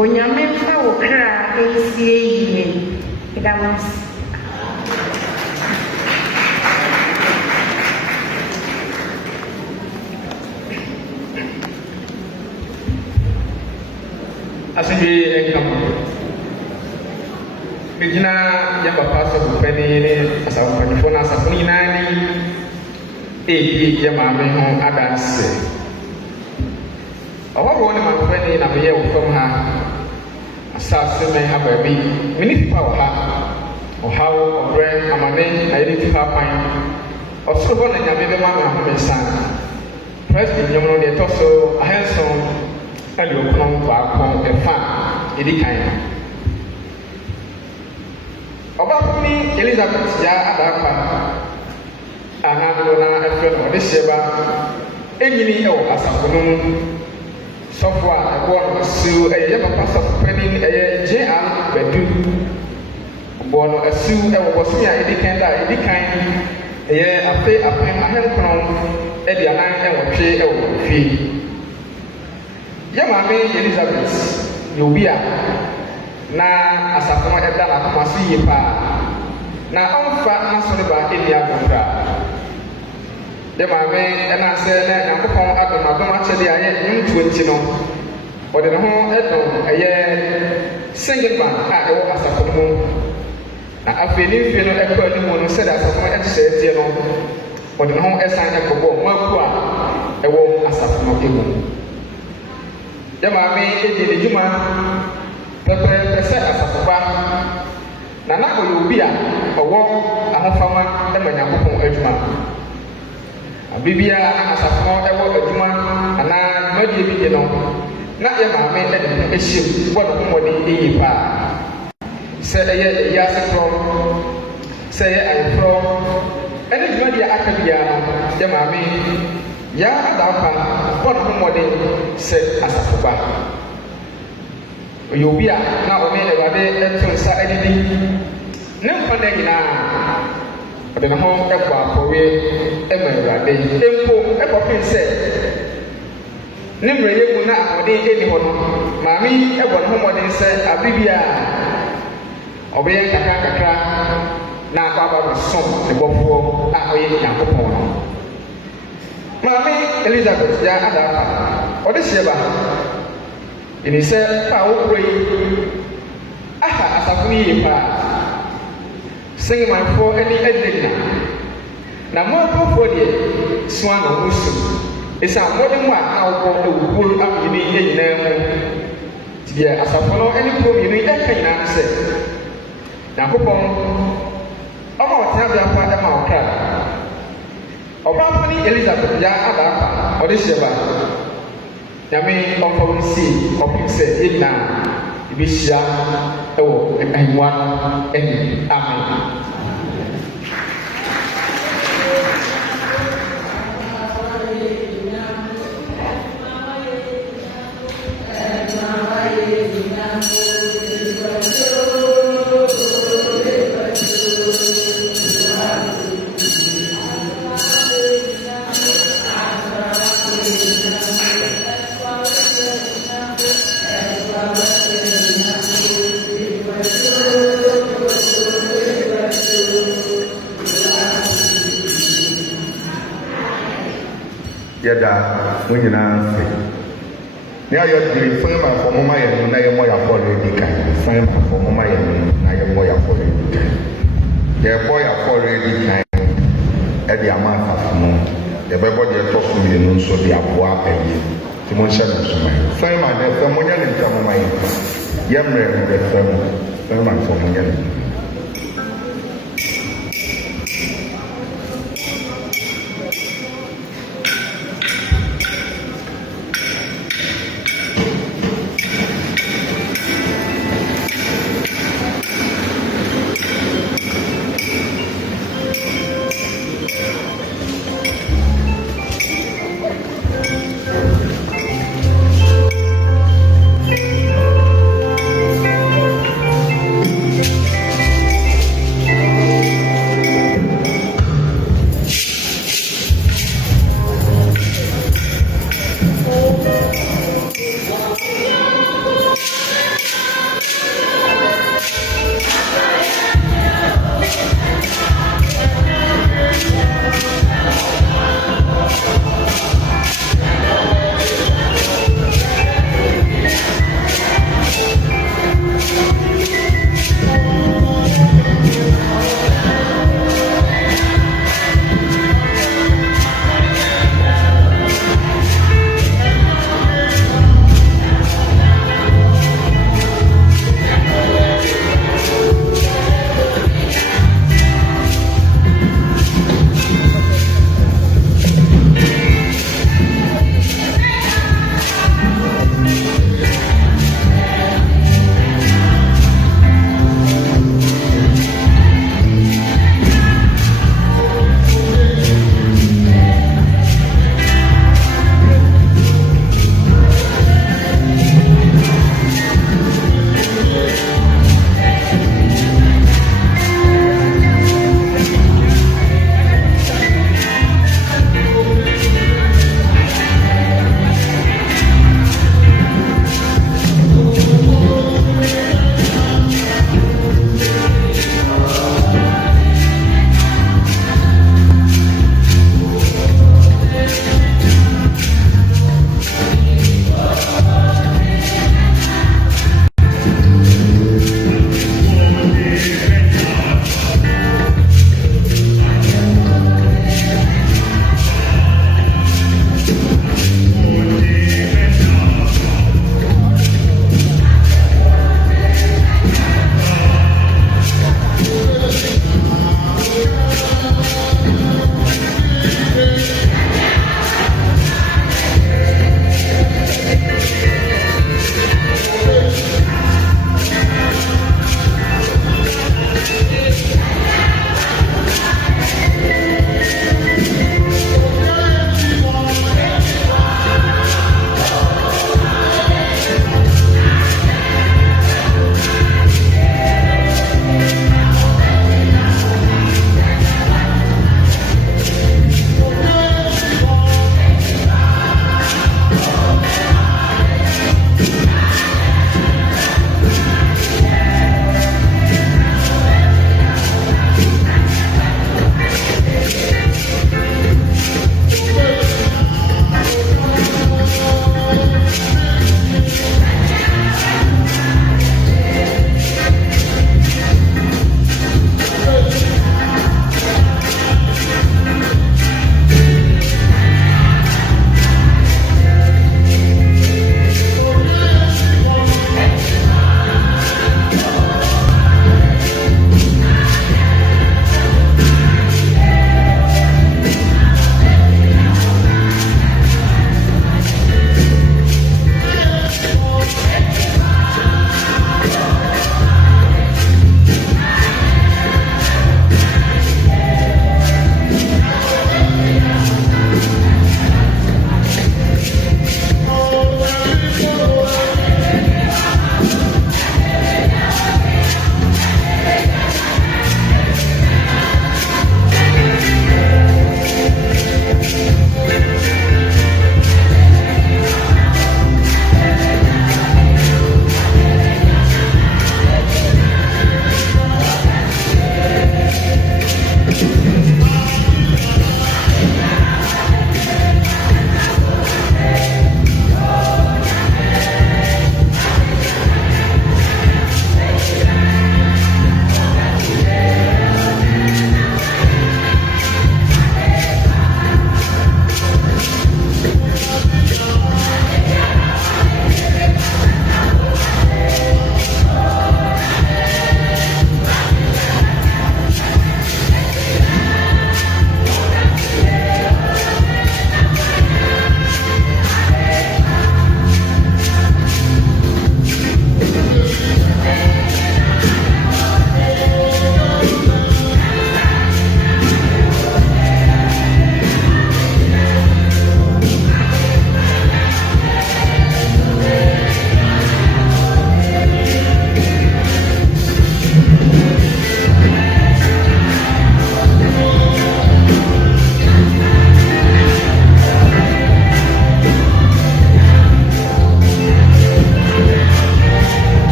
onyame mfa wo kra ɛnsie yie ɛdamas asije enkam bigina ya papa so bupani ne asafo na asafo nyinaa ni ebi ya maame ho adanse ɔwɔ ne maame na meyɛ wo fam ha asase me ha baabi mini fifa wɔ ha ɔhaw ɔbrɛ amane na yɛde fifa pan ɔsoro hɔ na nyame bɛma me ahomensa president nyɛm no deɛ ɛtɔ so ahenson ɛde ɔkono baako ɛfa ɛdi kan Pani Elizabeth ya adapa anadolo na efe no de hyeba enyini e wo asafo no sofo a ebo no siu eye papa sofo pani eye JR Badu bo no asiu e wo bosia edikan da edikan eye ape ahenkron e di anan e wo twe e wo fi ya maame Elizabeth yobia na asafo no eda na komasi yipa na onfa na so ne ba elia gonda de maame ena se na yakopon adom akyede aye ntu enti no ode ne ho edom eye single man a ewo asafo no na afeni fie no ekwa ni mu no se da asafo no ehye tie no ode ne ho esan ekobo maku a ewo asafo no egu de maame edi ne juma pepe se asafo ba na na obi a owo ahofama e manyakopon adwuma abibia asafo ewo adwuma ana madie bi de no na ye maame e ehim wo no mo de eyi pa se eye ya sekro se ye ayfro ene dwuma dia akabia no ye maame ya adapa wo no mo de se asafo ba oyobia na o me ewade etunsa edidi ne mfana nyina ode no ho ekwa akowe ema ewade empo ekopin se ne mreye mu na ode eni ho no maami ebo no ho modin se abibia obe kakra na akwa so ne bofo a oye yakopon no maami Elizabeth ya adapa ode sieba ini sɛ pa wo kuro yi aha asafo no yie paa sɛngemanfoɔ ani adinagina na mmɔborɔfoɔ deɛ soa na ɔmo su ɛsiane mmɔde mu a awokɔ awukuo amyini nyinaa mu nti deɛ asafo no ani kuro mmienu yi ɛka nyinaa no sɛ nyankopɔn ɔma ɔtena bea pa ɛma ɔkra ɔbaafo ne Elizabeth ya adaapa ɔde hyɛ ba nyame ɔmfa wo nsi ɔpem sɛ yɛnyina yɛbɛhyia ɛwɔ ahengua no anim amen yɛda mo nyinaa se ne ayɔ diri fɛn ma fɔ mo ma yɛ no na yɛ mɔ yɛ afɔlɔ edi kan fɛn ma fɔ mo ma yɛ no na yɛ mɔ yɛ afɔlɔ edi kan yɛ bɔ yɛ afɔlɔ edi kan ɛde ama asafo no yɛbɛbɔ deɛ ɛtɔ so mmienu nso de aboa ɛyɛ ti mo nhyɛ no nso ma yɛ fɛn ma deɛ fɛn mo nyɛ ne nkyɛn mo ma yɛ yɛ mmerɛ no deɛ fɛn ma fɔ mo nyɛ ne.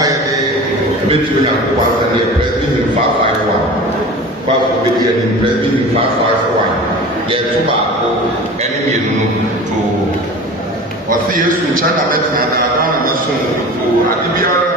a yɛde bɛtumi nyankopɔn asɛ ne yɛ Presbyterian 551 kwaafo bɛdi anim Presbyterian 551 yɛto baako ɛne mmienu no to ɔse Yesu nkyɛn na mɛtena na na mɛsom to ade biara